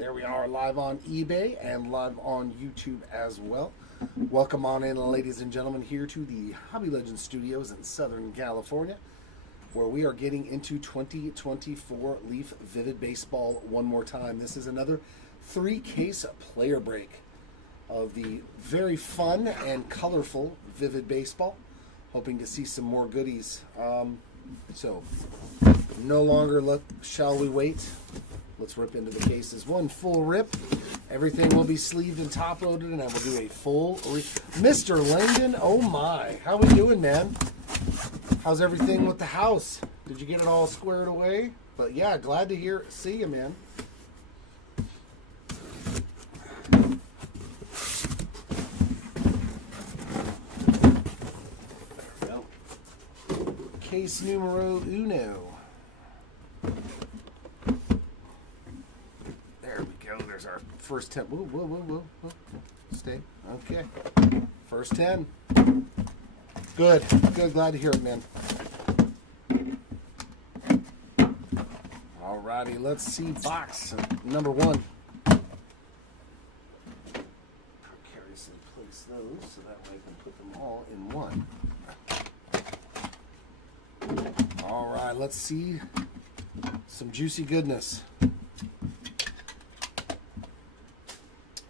There we are, live on eBay and live on YouTube as well. Welcome on in, ladies and gentlemen, here to the Hobby Legends Studios in Southern California, where we are getting into 2024 Leaf Vivid Baseball one more time. This is another 3-case player break of the very fun and colorful Vivid Baseball. Hoping to see some more goodies. So, no longer shall we wait. Let's rip into the cases. One full rip. Everything will be sleeved and top loaded, and I will do a full Mr. Langdon, oh my. How we doing, man? How's everything with the house? Did you get it all squared away? But yeah, glad to see you, man. There we go. Case numero uno. There's our first 10. Whoa. Stay. Okay. First 10. Good. Glad to hear it, man. Alrighty, let's see box number 1. Precariously place those so that way I can put them all in one. Alright, let's see some juicy goodness.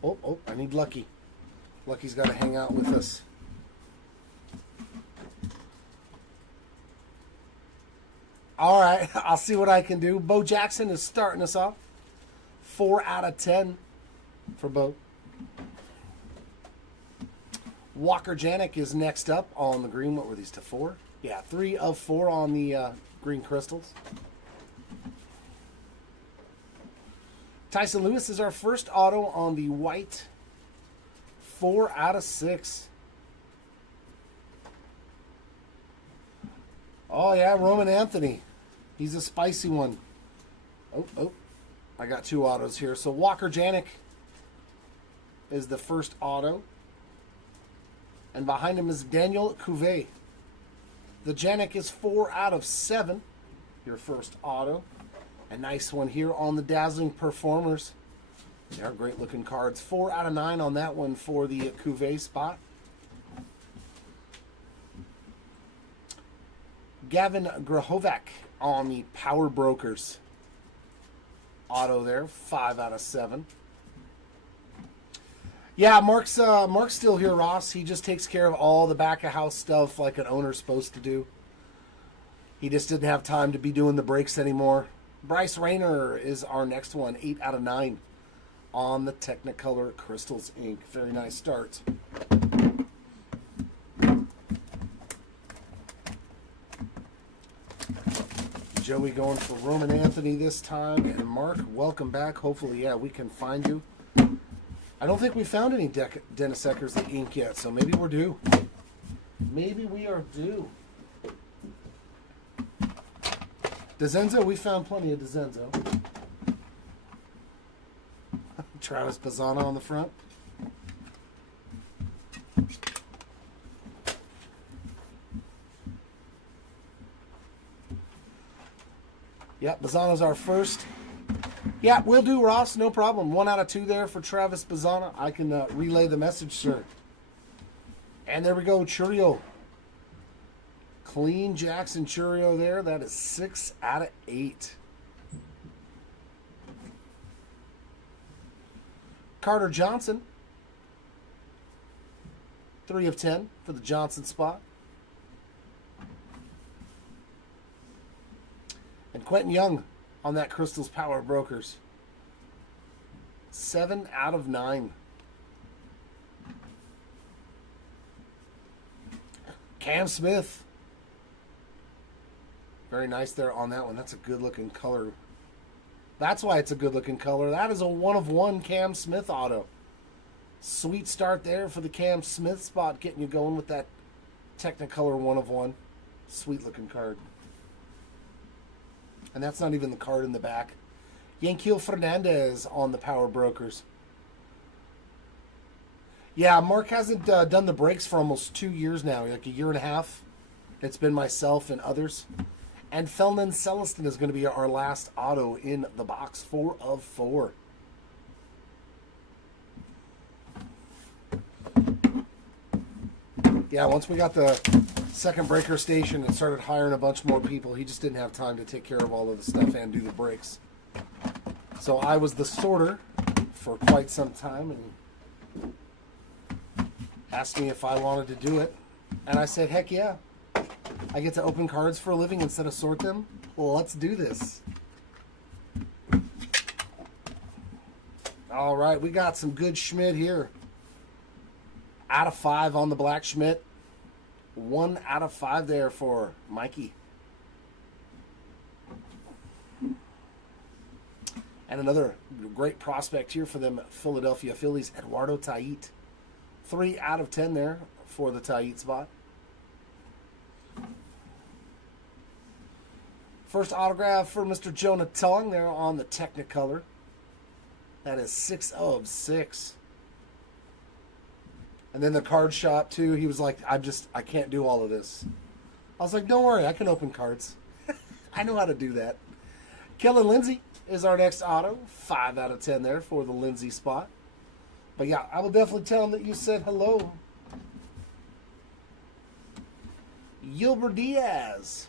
Oh, I need Lucky. Lucky's got to hang out with us. All right, I'll see what I can do. Bo Jackson is starting us off. 4 out of 10 for Bo. Walker Janik is next up on the green. What were these to 4? Yeah, 3 of 4 on the green crystals. Tyson Lewis is our first auto on the white. 4 out of 6. Oh, yeah, Roman Anthony. He's a spicy one. Oh. I got 2 autos here. So Walker Janik is the first auto. And behind him is Daniel Cuvée. The Janik is 4 out of 7. Your first auto. A nice one here on the Dazzling Performers. They're great looking cards. 4 out of 9 on that one for the Cuvée spot. Gavin Grahovac on the Power Brokers auto there. 5 out of 7. Yeah, Mark's still here, Ross. He just takes care of all the back of house stuff like an owner's supposed to do. He just didn't have time to be doing the breaks anymore. Bryce Rayner is our next one, 8 out of 9 on the Technicolor Crystals Inc. Very nice start. Joey going for Roman Anthony this time. And Mark, welcome back. Hopefully, yeah, we can find you. I don't think we found any Dennis Eckersley ink yet, so maybe we're due. Maybe we are due. DeZenzo, we found plenty of DeZenzo. Travis Bazzana on the front. Yep, Bazzana's our first. Yeah, we'll do, Ross. No problem. 1 out of 2 there for Travis Bazzana. I can relay the message, sir. And there we go, Churio. Clean Jackson Churio there. That is 6 out of 8. Carter Johnson. 3 of 10 for the Johnson spot. And Quentin Young on that Crystals Power Brokers. 7 out of 9. Cam Smith. Very nice there on that one. That's a good-looking color. That's why it's a good-looking color. That is a 1 of 1 Cam Smith auto. Sweet start there for the Cam Smith spot, getting you going with that Technicolor 1 of 1. Sweet-looking card. And that's not even the card in the back. Yanquiel Fernandez on the Power Brokers. Yeah, Mark hasn't done the breaks for almost 2 years now, like a year and a half. It's been myself and others. And Felnan Celestin is going to be our last auto in the box. 4 of 4. Yeah, once we got the second breaker station and started hiring a bunch more people, he just didn't have time to take care of all of the stuff and do the breaks. So I was the sorter for quite some time, and he asked me if I wanted to do it. And I said, heck yeah. I get to open cards for a living instead of sort them. Well, let's do this. All right, we got some good Schmidt here. Out of 5 on the black Schmidt. 1 out of 5 there for Mikey. And another great prospect here for them Philadelphia Phillies, Eduardo Tait. 3 out of 10 there for the Tait spot. First autograph for Mr. Jonah Tong there on the Technicolor. That is 6 of 6. And then the card shop too, he was like, I can't do all of this. I was like, don't worry, I can open cards. I know how to do that. Kellen Lindsay is our next auto. 5 out of 10 there for the Lindsay spot. But yeah, I will definitely tell him that you said hello. Yilber Diaz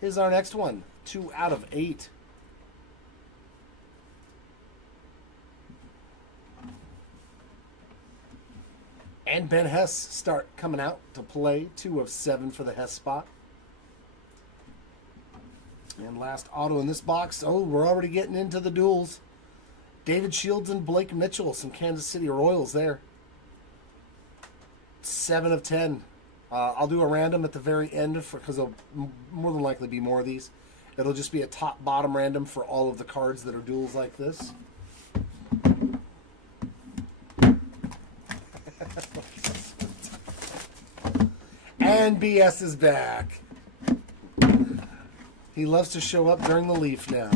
is our next one. 2 out of 8. And Ben Hess start coming out to play. 2 of 7 for the Hess spot. And last auto in this box. Oh, we're already getting into the duels. David Shields and Blake Mitchell. Some Kansas City Royals there. 7 of 10. I'll do a random at the very end because there'll more than likely be more of these. It'll just be a top-bottom random for all of the cards that are duels like this. And BS is back. He loves to show up during the Leaf now.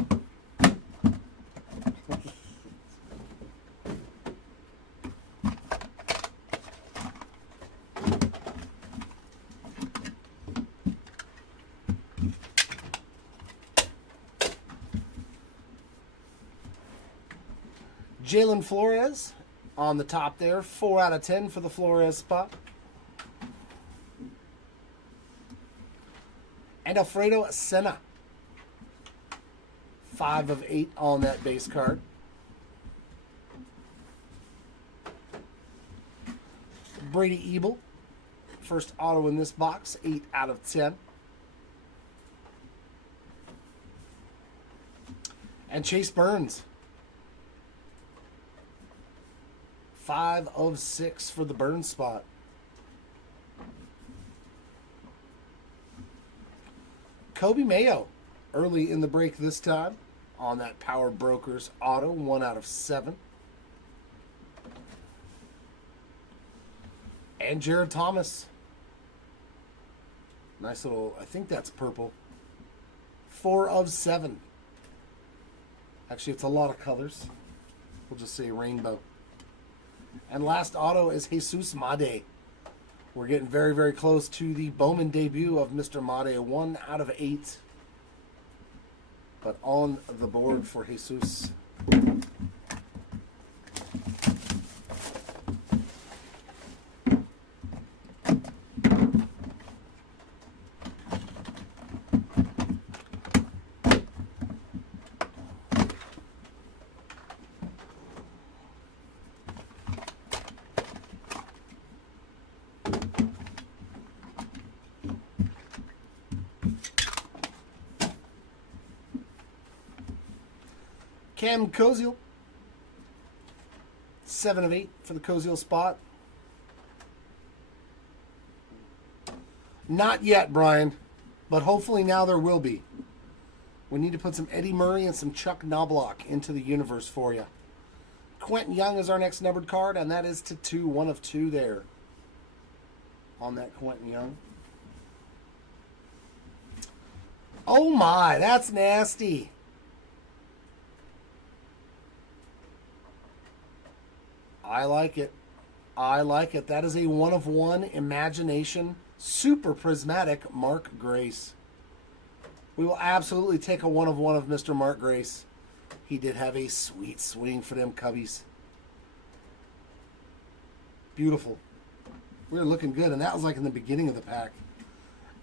Jalen Flores on the top there. 4 out of 10 for the Flores spot. And Alfredo Senna. 5 of 8 on that base card. Brady Ebel. First auto in this box. 8 out of 10. And Chase Burns. 5 of 6 for the Burns spot. Kobe Mayo, early in the break this time, on that Power Brokers auto, 1 out of 7. And Jared Thomas. Nice little, I think that's purple. 4 of 7. Actually, it's a lot of colors. We'll just say rainbow. And last auto is Jesus Made. We're getting very, very close to the Bowman debut of Mr. Made. 1 out of 8. But on the board for Jesus. Cam Koziel, 7 of 8 for the Koziel spot. Not yet, Brian, but hopefully now there will be. We need to put some Eddie Murray and some Chuck Knobloch into the universe for you. Quentin Young is our next numbered card, and that is to 2, 1 of 2 there on that Quentin Young. Oh my, that's nasty. I like it. I like it. That is a 1 of 1 Imagination Super Prismatic Mark Grace. We will absolutely take a 1 of 1 of Mr. Mark Grace. He did have a sweet swing for them Cubbies. Beautiful. We were looking good, and that was like in the beginning of the pack.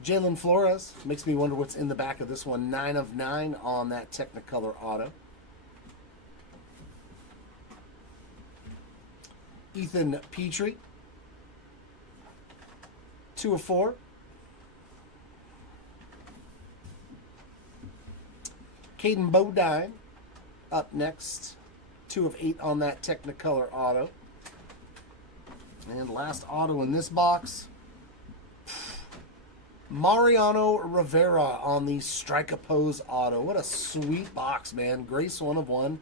Jalen Flores. Makes me wonder what's in the back of this one. 9 of 9 on that Technicolor auto. Ethan Petrie. 2 of 4. Caden Bodine up next. 2 of 8 on that Technicolor auto. And last auto in this box, Mariano Rivera on the Strike a Pose auto. What a sweet box, man. Grace 1 of 1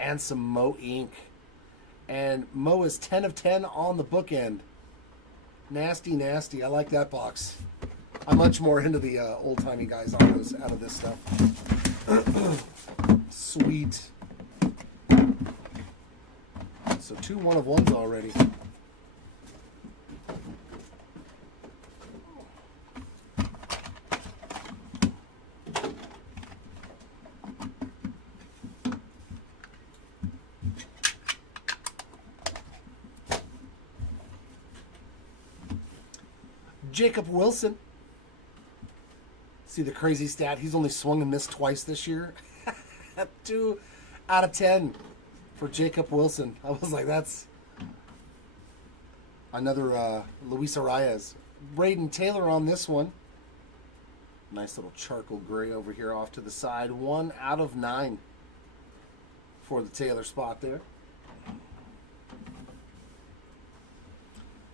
and some Mo ink. And Mo is 10 of 10 on the bookend. Nasty, nasty. I like that box. I'm much more into the old-timey guys autos out of this stuff. Sweet. So 2 1 of 1s already. Jacob Wilson. See the crazy stat? He's only swung and missed twice this year. 2 out of 10 for Jacob Wilson. I was like, that's another Luis Arias. Braden Taylor on this one. Nice little charcoal gray over here off to the side. 1 out of 9 for the Taylor spot there.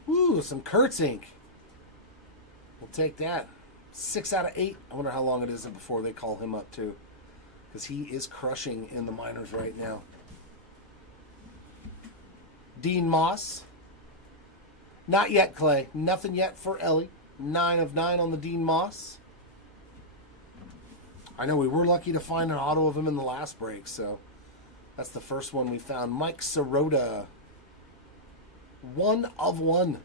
Ooh, some Kurtz ink. We'll take that. 6 out of 8. I wonder how long it is before they call him up too, because he is crushing in the minors right now. Dean Moss. Not yet, Clay. Nothing yet for Ellie. 9 of 9 on the Dean Moss. I know we were lucky to find an auto of him in the last break, so that's the first one we found. Mike Sirota. 1 of 1.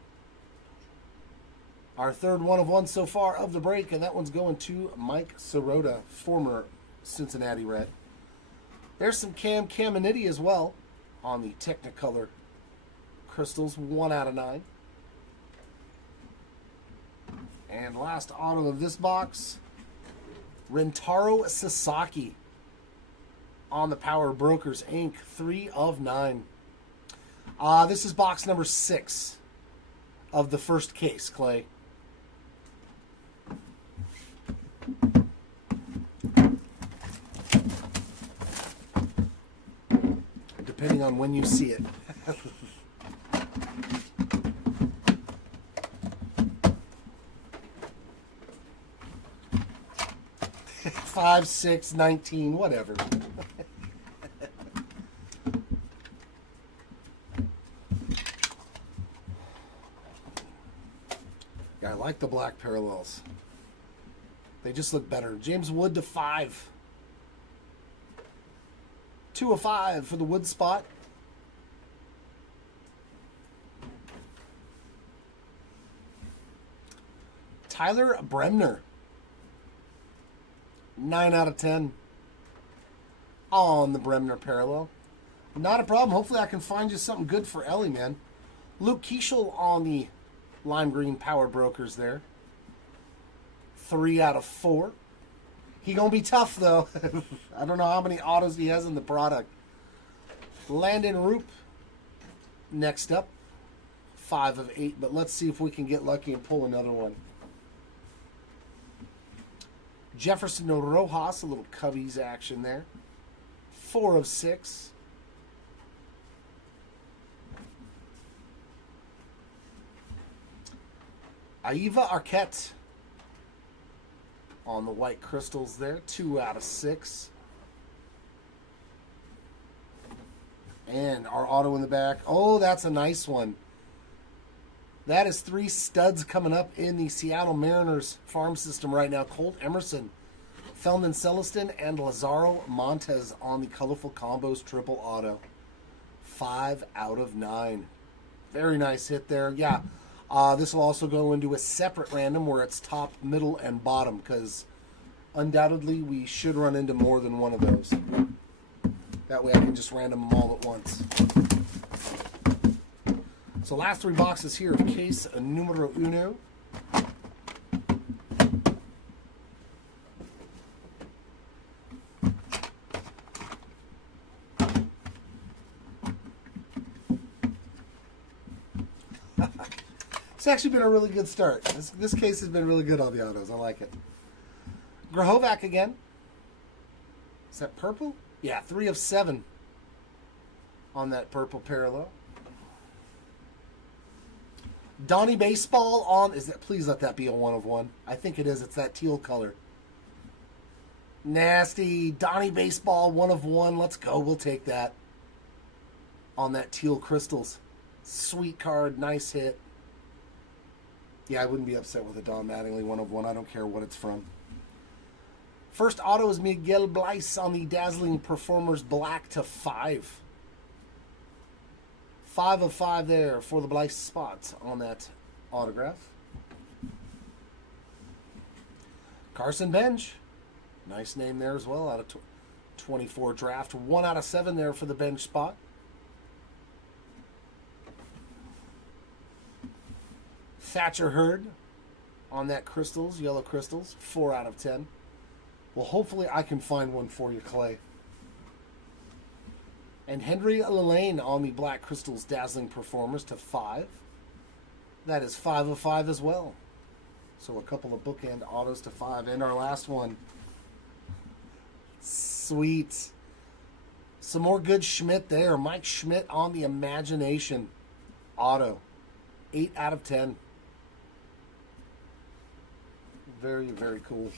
Our third 1 of 1 so far of the break, and that one's going to Mike Sirota, former Cincinnati Red. There's some Cam Caminiti as well on the Technicolor Crystals, 1 out of 9. And last auto of this box, Rentaro Sasaki on the Power Brokers Inc., 3 of 9. This is box number 6 of the first case, Clay. Depending on when you see it. Five, 6, 19, whatever. Yeah, I like the black parallels. They just look better. James Wood to 5. 2 of 5 for the Wood spot. Tyler Bremner. 9 out of 10 on the Bremner parallel. Not a problem. Hopefully I can find you something good for Ellie, man. Luke Keeschel on the lime green Power Brokers there. 3 out of 4. He gonna be tough though. I don't know how many autos he has in the product. Landon Roop next up. 5 of 8, but let's see if we can get lucky and pull another one. Jefferson Rojas, a little Cubbies action there. 4 of 6. Aiva Arquette on the white crystals there. 2 out of 6. And our auto in the back. Oh, that's a nice one. That is 3 studs coming up in the Seattle Mariners farm system right now. Colt Emerson, Feldman Celestin, and Lazaro Montes on the Colorful Combos triple auto. 5 out of 9. Very nice hit there. Yeah, this will also go into a separate random where it's top, middle, and bottom, because undoubtedly we should run into more than one of those. That way I can just random them all at once. So last 3 boxes here of case numero uno. It's actually been a really good start. This case has been really good on the autos. I like it. Grahovac again. Is that purple? Yeah, 3 of 7 on that purple parallel. Donnie Baseball on, is that, please let that be a 1 of 1. I think it is. It's that teal color. Nasty. Donnie Baseball, 1 of 1. Let's go. We'll take that. On that teal crystals. Sweet card. Nice hit. Yeah, I wouldn't be upset with a Don Mattingly 1 of 1. I don't care what it's from. First auto is Miguel Bleis on the Dazzling Performers Black to 5. 5 of 5 there for the Bleis spot on that autograph. Carson Bench. Nice name there as well. Out of 24 draft. 1 out of 7 there for the bench spot. Thatcher Hurd on that crystals, yellow crystals. 4 out of 10. Well, hopefully I can find one for you, Clay. And Henry Lelaine on the Black Crystals Dazzling Performers to 5. That is 5 of 5 as well. So a couple of bookend autos to 5. And our last one. Sweet. Some more good Schmidt there. Mike Schmidt on the Imagination auto. 8 out of 10. Very, very cool.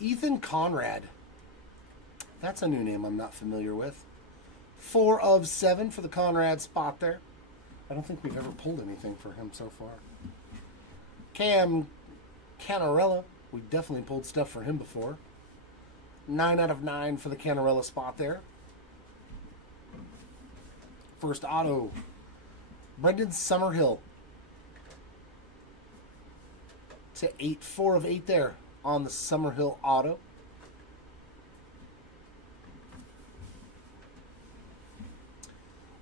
Ethan Conrad. That's a new name I'm not familiar with. 4 of 7 for the Conrad spot there. I don't think we've ever pulled anything for him so far. Cam Canarella. We definitely pulled stuff for him before. 9 out of 9 for the Canarella spot there. First auto. Brendan Summerhill. To 8. 4 of 8 there on the Summerhill auto.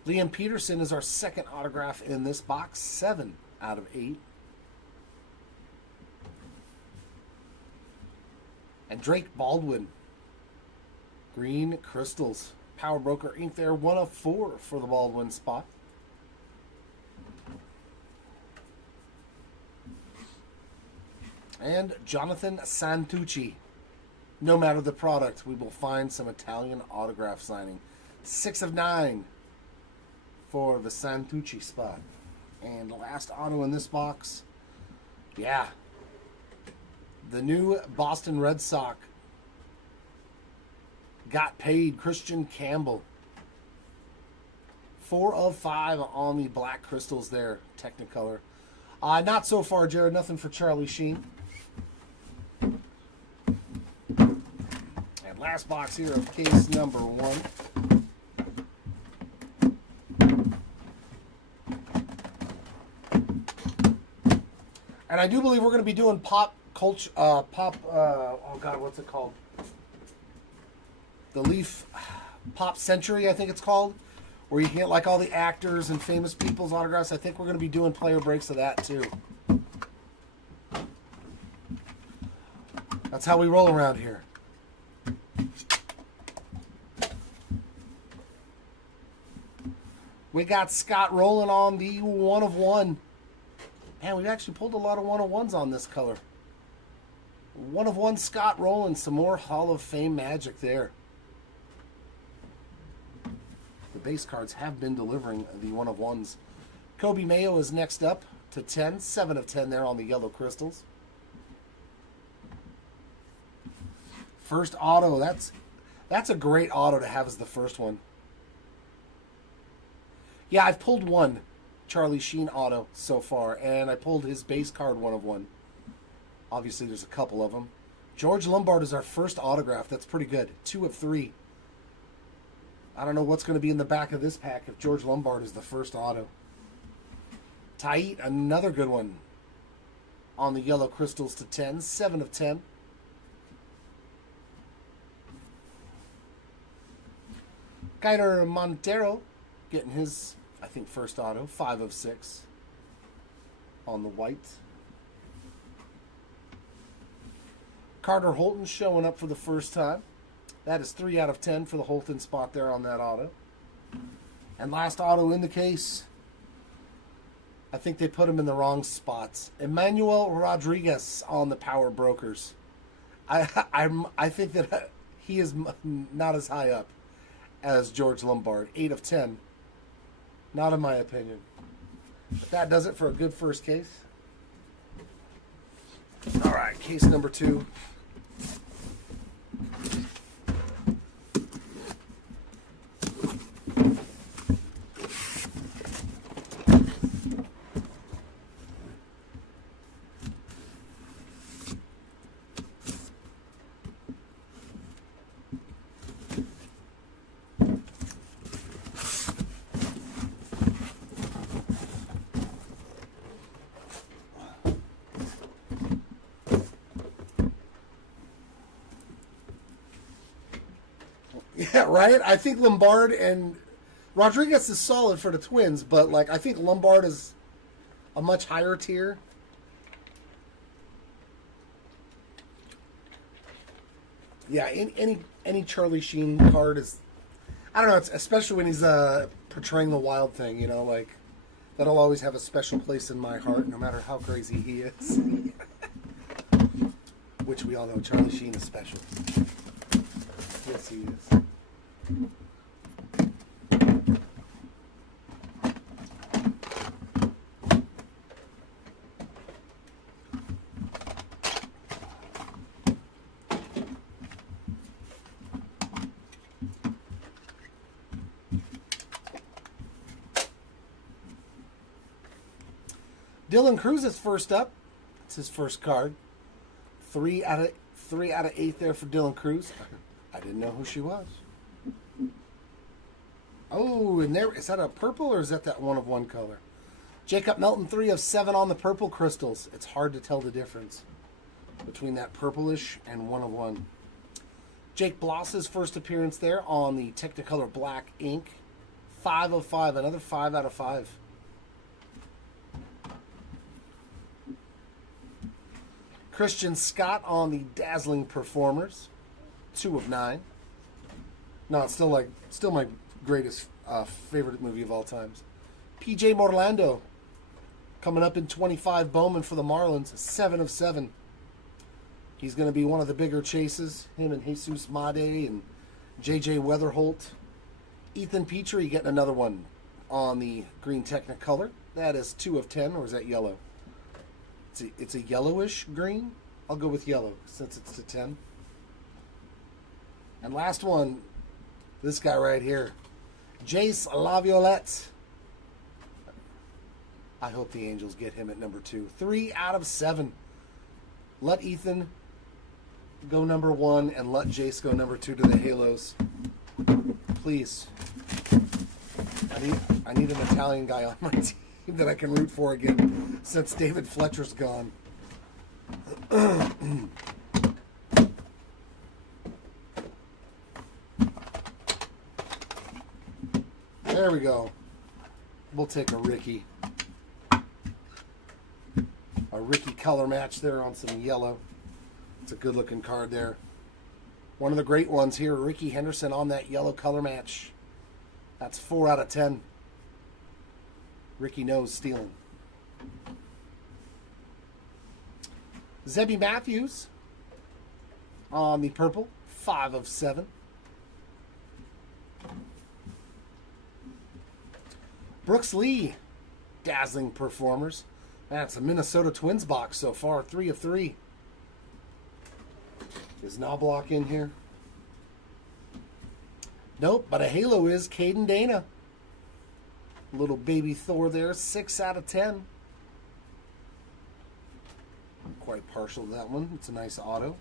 Liam Peterson is our second autograph in this box. 7 out of 8. And Drake Baldwin. Green Crystals. Power Broker Inc. there. 1 of 4 for the Baldwin spot. And Jonathan Santucci. No matter the product, we will find some Italian autograph signing. 6 of 9 for the Santucci spot. And the last auto in this box. Yeah. The new Boston Red Sox. Got paid. Christian Campbell. 4 of 5 on the Black Crystals there. Technicolor. Not so far, Jared. Nothing for Charlie Sheen. And last box here of case number 1. And I do believe we're going to be doing pop culture, oh God, what's it called? The Leaf Pop Century, I think it's called, where you can get like all the actors and famous people's autographs. I think we're going to be doing player breaks of that too. That's how we roll around here. We got Scott rolling on the 1 of 1. Man, we've actually pulled a lot of 1 of 1s on this color. 1 of 1 Scott rolling. Some more Hall of Fame magic there. The base cards have been delivering the 1 of 1s. Kobe Mayo is next up to 10. 7 of 10 there on the yellow crystals. First auto. That's a great auto to have as the first one. Yeah, I've pulled one. Charlie Sheen auto so far, and I pulled his base card 1/1. Obviously, there's a couple of them. George Lombard is our first autograph. That's pretty good. 2 of 3. I don't know what's going to be in the back of this pack if George Lombard is the first auto. Tait, another good one. On the yellow crystals to 10. 7 of 10. Kainer Montero getting his, I think, first auto. 5 of 6 on the white. Carter Holton showing up for the first time. That is 3 out of 10 for the Holton spot there on that auto. And last auto in the case. I think they put him in the wrong spots. Emmanuel Rodriguez on the Power Brokers. I think that he is not as high up as George Lombard. 8 of 10. Not in my opinion. But that does it for a good first case. All right, case number 2. Yeah, right? I think Lombard and Rodriguez is solid for the Twins, but like I think Lombard is a much higher tier. Yeah, any Charlie Sheen card is, I don't know, it's, especially when he's portraying the Wild Thing, you know, like that'll always have a special place in my heart, no matter how crazy he is. Which we all know, Charlie Sheen is special. Yes, he is. Dylan Cruz is first up. It's his first card. 3 out of 8 there for Dylan Cruz. I didn't know who she was. Oh, and there is that a purple or is that 1/1 color? Jacob Melton, 3 of 7 on the purple crystals. It's hard to tell the difference between that purplish and 1/1. Jake Bloss's first appearance there on the Technicolor Black ink. 5 of 5, another 5 out of 5. Christian Scott on the Dazzling Performers. 2 of 9. No, it's still my greatest favorite movie of all times. PJ Morlando coming up in 25 Bowman for the Marlins. 7 of 7. He's going to be one of the bigger chases. Him and Jesus Made and JJ Weatherholt. Ethan Petrie getting another one on the green Technicolor. That is 2 of 10, or is that yellow? It's a yellowish green. I'll go with yellow since it's to 10. And last one, this guy right here, Jace Laviolette. I hope the Angels get him at number 2. 3 out of 7. Let Ethan go number 1 and let Jace go number 2 to the Halos. Please. I need an Italian guy on my team that I can root for again since David Fletcher's gone. There we go. We'll take a Ricky. A Ricky color match there on some yellow. It's a good looking card there. One of the great ones here, Ricky Henderson on that yellow color match. That's 4 out of 10. Ricky knows stealing. Zebby Matthews on the purple, 5 of 7. Brooks Lee, Dazzling Performers. That's a Minnesota Twins box so far, 3 of 3. Is Knobloch in here? Nope, but a halo is Caden Dana. Little baby Thor there, 6 out of 10. I'm quite partial to that one. It's a nice auto.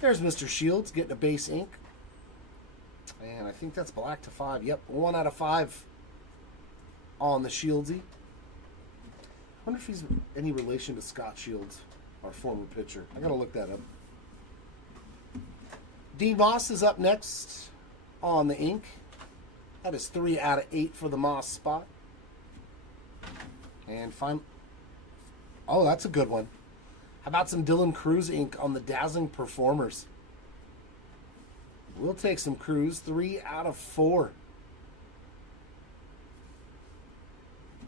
There's Mr. Shields getting a base ink. And I think that's black to 5. Yep, 1 out of 5 on the Shieldsy. I wonder if he's any relation to Scott Shields, our former pitcher. I gotta look that up. D. Moss is up next on the ink. That is 3 out of 8 for the Moss spot. And oh, that's a good one. How about some Dylan Cruz ink on the Dazzling Performers? We'll take some Cruz, 3 out of 4.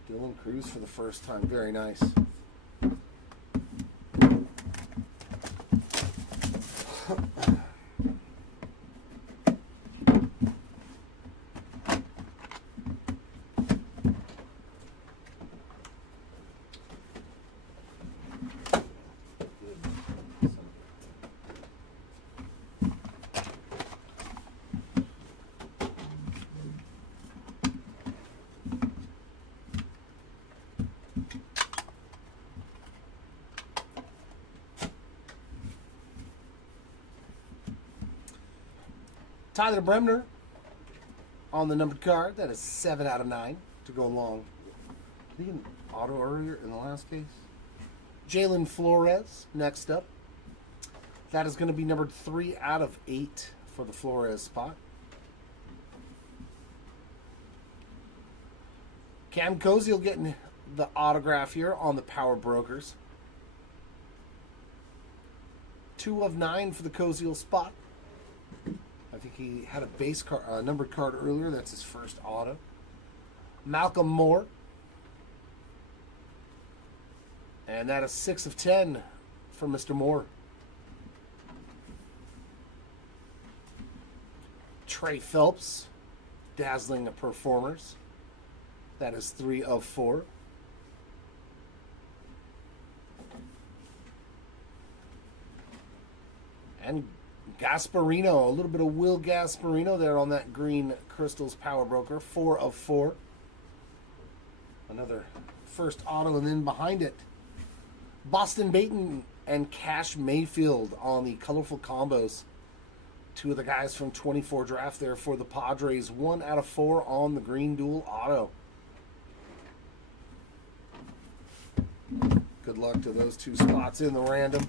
Dylan Cruz for the first time, very nice. Tyler Bremner on the numbered card. That is 7 out of 9 to go along. Did he get an auto earlier in the last case? Jalen Flores next up. That is going to be numbered 3 out of 8 for the Flores spot. Cam Koziel getting the autograph here on the Power Brokers. 2 of 9 for the Koziel spot. I think he had a base card, numbered card earlier. That's his first auto. Malcolm Moore. And that is 6 of 10 for Mr. Moore. Trey Phelps, Dazzling Performers. That is 3 of 4. And Gasparino, a little bit of Will Gasparino there on that green Crystals Power Broker. 4 of 4. Another first auto, and then behind it, Boston Baton and Cash Mayfield on the colorful combos. 2 of the guys from 24 draft there for the Padres. 1 out of 4 on the green dual auto. Good luck to those 2 spots in the random.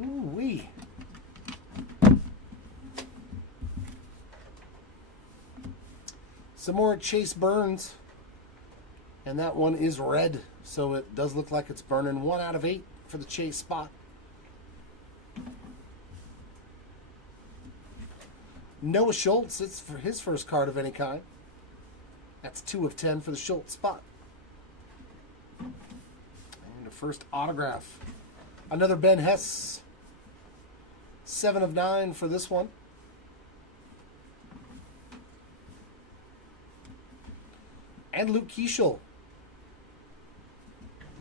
Ooh-wee. Some more Chase Burns. And that one is red, so it does look like it's burning. 1 out of 8 for the Chase spot. Noah Schultz, it's for his first card of any kind. That's 2 of 10 for the Schultz spot. And the first autograph. Another Ben Hess. 7 of 9 for this one. And Luke Keeschel.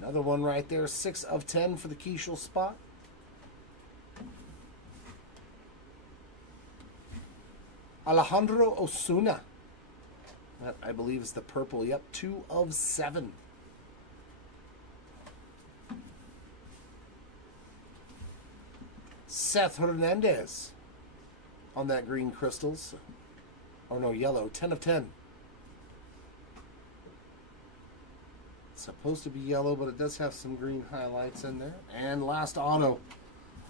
Another one right there. 6 of 10 for the Keeschel spot. Alejandro Osuna. That, I believe, is the purple. Yep, 2 of 7. Seth Hernandez on that green Crystals. Oh no, yellow. 10 of 10. It's supposed to be yellow, but it does have some green highlights in there. And last auto.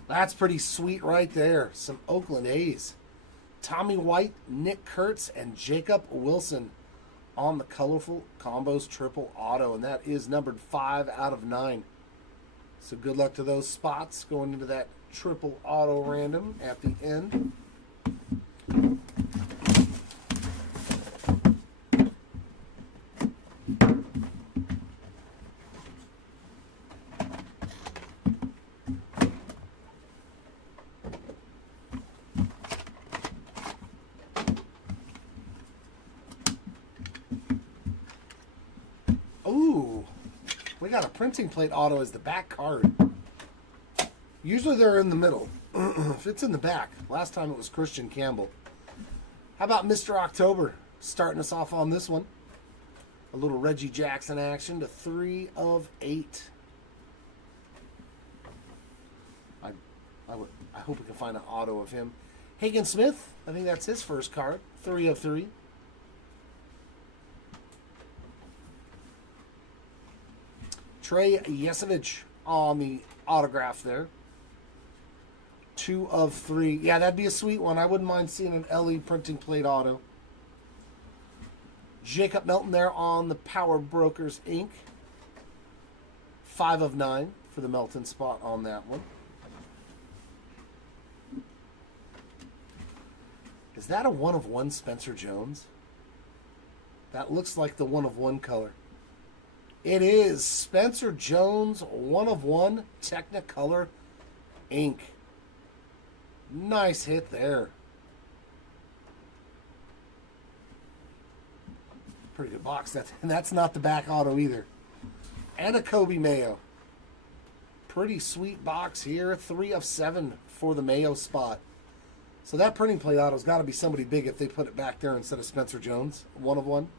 That's pretty sweet right there. Some Oakland A's. Tommy White, Nick Kurtz, and Jacob Wilson on the colorful combos triple auto. And that is numbered 5 out of 9. So good luck to those spots going into that triple auto random at the end. We got a printing plate auto as the back card. Usually they're in the middle. If it's in the back. Last time it was Christian Campbell. How about Mr. October starting us off on this one? A little Reggie Jackson action to 3 of 8. I hope we can find an auto of him. Hagen Smith, I think that's his first card. 3 of 3. Trey Yesevich on the autograph there. 2 of 3. Yeah, that'd be a sweet one. I wouldn't mind seeing an LE printing plate auto. Jacob Melton there on the Power Brokers Inc. 5 of 9 for the Melton spot on that one. Is that a 1 of 1 Spencer Jones? That looks like the 1 of 1 color. It is Spencer Jones 1 of 1 Technicolor Ink. Nice hit there. Pretty good box. That's not the back auto either. And a Kobe Mayo. Pretty sweet box here. 3 of 7 for the Mayo spot. So that printing plate auto's got to be somebody big if they put it back there instead of Spencer Jones. 1 of 1.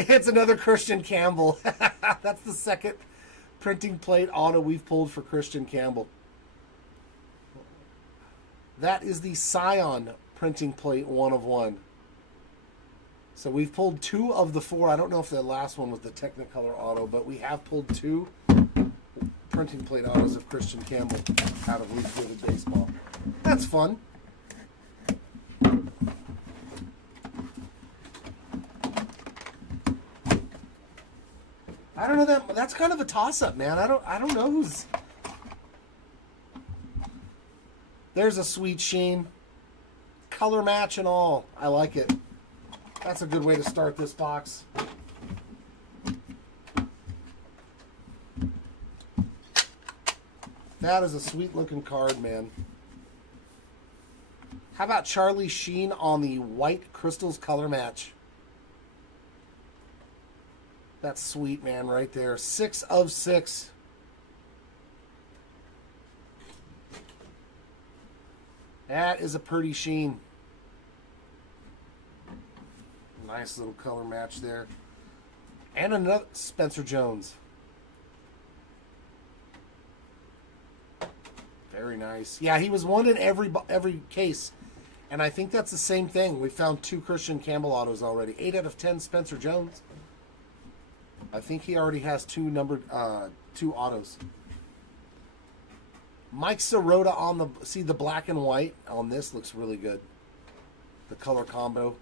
It's another Christian Campbell. That's the second printing plate auto we've pulled for Christian Campbell. That is the Scion printing plate 1 of 1. So we've pulled 2 of the 4. I don't know if the last one was the Technicolor auto, but we have pulled 2 printing plate autos of Christian Campbell out of refielded baseball. That's fun. I don't know, that's kind of a toss-up, man. I don't know who's. There's a sweet sheen. Color match and all. I like it. That's a good way to start this box. That is a sweet looking card, man. How about Charlie Sheen on the White Crystals color match? That's sweet, man, right there. 6 of 6. That is a pretty Sheen. Nice little color match there. And another Spencer Jones. Very nice. Yeah, he was 1 in every case. And I think that's the same thing. We found 2 Christian Campbell autos already. 8 out of 10 Spencer Jones. I think he already has 2 autos. Mike Sirota on the black and white on this looks really good. The color combo.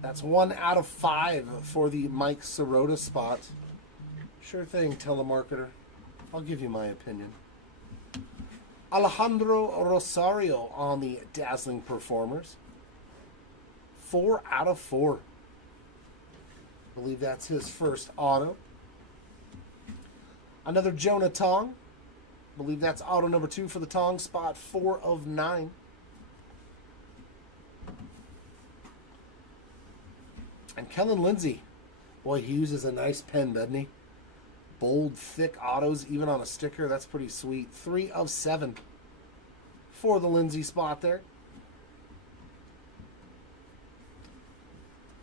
That's 1 out of 5 for the Mike Sirota spot. Sure thing, telemarketer. I'll give you my opinion. Alejandro Rosario on the Dazzling Performers. 4 out of 4. I believe that's his first auto. Another Jonah Tong. I believe that's auto number 2 for the Tong spot. 4 of 9. And Kellen Lindsay. Boy, he uses a nice pen, doesn't he? Bold, thick autos, even on a sticker. That's pretty sweet. 3 of 7 for the Lindsay spot there.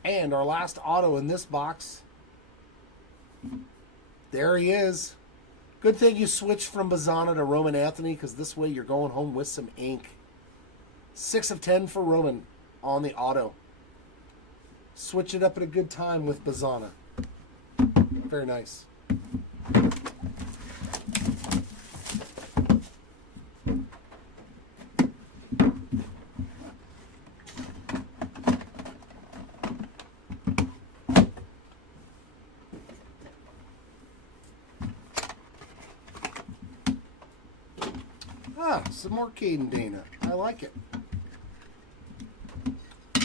And our last auto in this box. There he is. Good thing you switched from Bazana to Roman Anthony, because this way you're going home with some ink. 6 of 10 for Roman on the auto. Switch it up at a good time with Bazana. Very nice. Some more Caden Dana. I like it.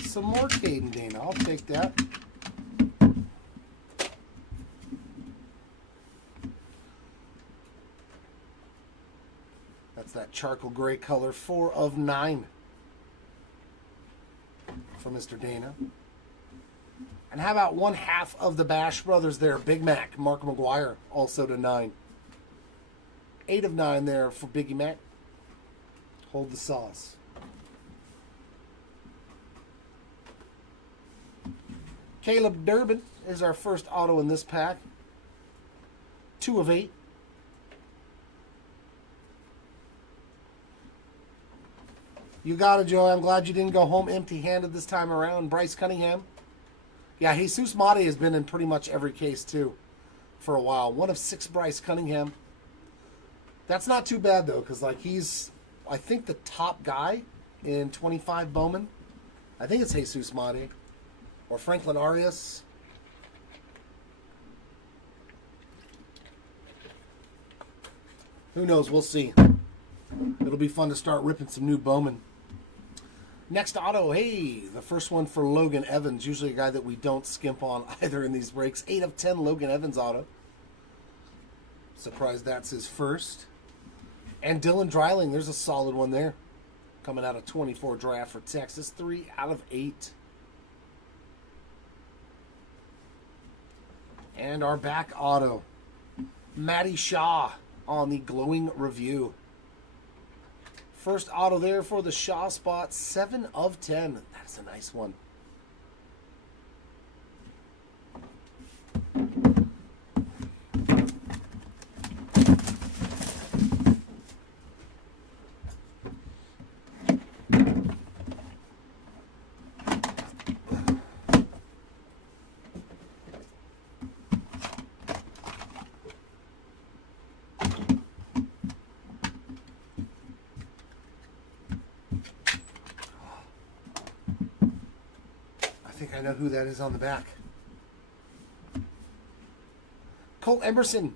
Some more Caden Dana. I'll take that. That's that charcoal gray color. 4 of 9. for Mr. Dana. And how about 1/2 of the Bash Brothers there? Big Mac, Mark McGuire, also to 9. 8 of 9 there for Biggie Mac. Hold the sauce. Caleb Durbin is our first auto in this pack. 2 of 8. You got it, Joey. I'm glad you didn't go home empty-handed this time around. Bryce Cunningham. Yeah, Jesus Mate has been in pretty much every case, too, for a while. 1 of 6, Bryce Cunningham. That's not too bad, though, because, like, he's, I think, the top guy in 25 Bowman. I think it's Jesus Mate. Or Franklin Arias. Who knows? We'll see. It'll be fun to start ripping some new Bowman. Next auto, hey, the first one for Logan Evans. Usually a guy that we don't skimp on either in these breaks. 8 of 10 Logan Evans auto. Surprised that's his first. And Dylan Dreiling, there's a solid one there. Coming out of 24 draft for Texas. 3 out of 8. And our back auto. Matty Shaw on the glowing review. First auto there for the Shaw spot, 7 of 10. That's a nice one. I know who that is on the back. Colt Emerson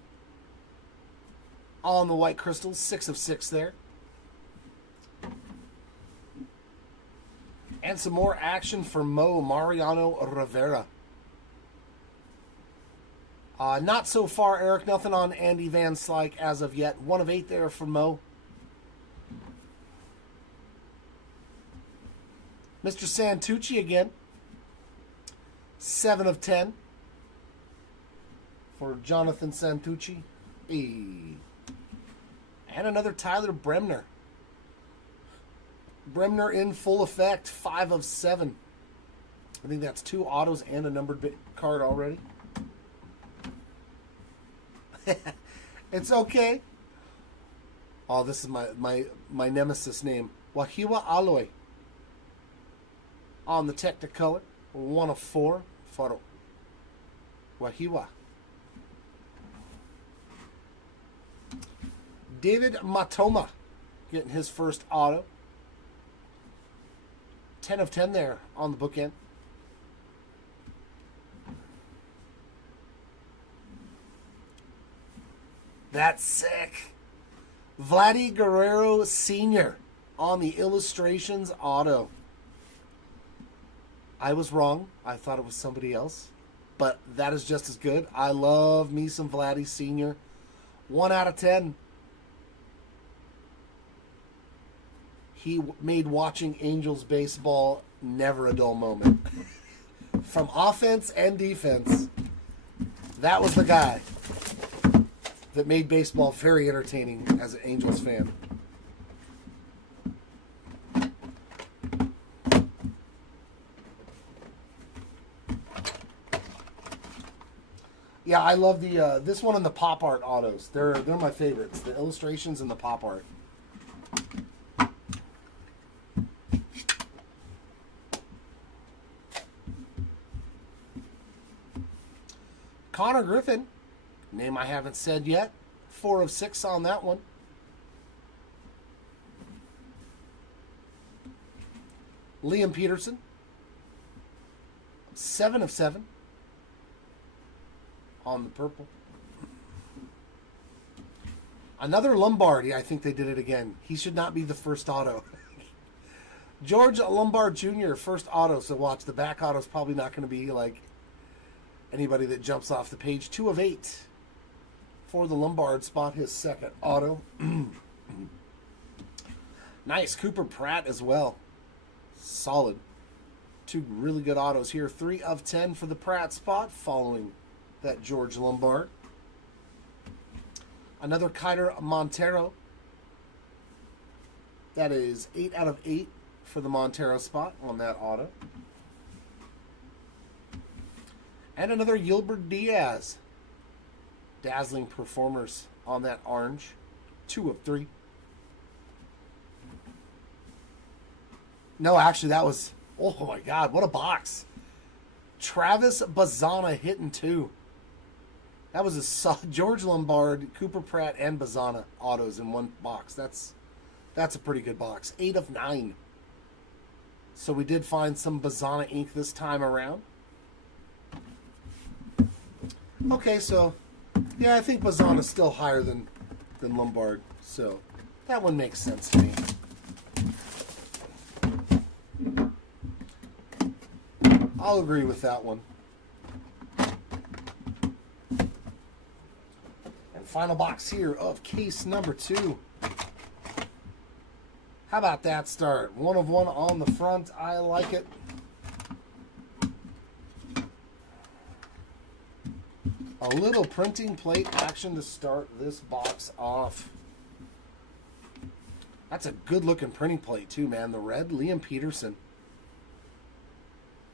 on the white crystals, 6 of 6 there. And some more action for Mariano Rivera. Not so far, Eric. Nothing on Andy Van Slyke as of yet. 1 of 8 there for Mo. Mr. Santucci again. 7 of 10 for Jonathan Santucci. And another Tyler Bremner. Bremner in full effect. 5 of 7. I think that's 2 autos and a numbered card already. It's okay. Oh, this is my nemesis name. Wahiwa Aloy on the Technicolor. 1 of 4 for Wahiwa. David Matoma getting his first auto. 10 of 10 there on the bookend. That's sick. Vladdy Guerrero Sr. on the Illustrations auto. I was wrong. I thought it was somebody else. But that is just as good. I love me some Vladdy Sr. 1 out of 10. He made watching Angels baseball never a dull moment. From offense and defense, that was the guy that made baseball very entertaining as an Angels fan. Yeah, I love the this one and the pop art autos. They're my favorites. The illustrations and the pop art. Connor Griffin, name I haven't said yet. 4 of 6 on that one. Liam Peterson, 7 of 7 on the purple. Another Lombardi. I think they did it again. He should not be the first auto. George Lombard Jr., first auto. So watch, the back auto is probably not going to be like anybody that jumps off the page. 2 of 8 for the Lombard spot, his second auto. Nice. Cooper Pratt as well. Solid. Two really good autos here. 3 of 10 for the Pratt spot following that George Lombard. Another Kiter Montero. That is 8 out of 8 for the Montero spot on that auto. And another Gilbert Diaz. Dazzling performers on that orange. 2 of 3. No, actually, that was... Oh, my God. What a box. Travis Bazzana hitting 2. That was a George Lombard, Cooper Pratt, and Bazzana autos in one box. That's a pretty good box. 8 of 9. So we did find some Bazzana ink this time around. Okay, so... Yeah, I think Bazzana's still higher than Lombard. So that one makes sense to me. I'll agree with that one. And final box here of case number 2. How about that start? 1 of 1 on the front. I like it. A little printing plate action to start this box off. That's a good looking printing plate too, man. The red, Liam Peterson.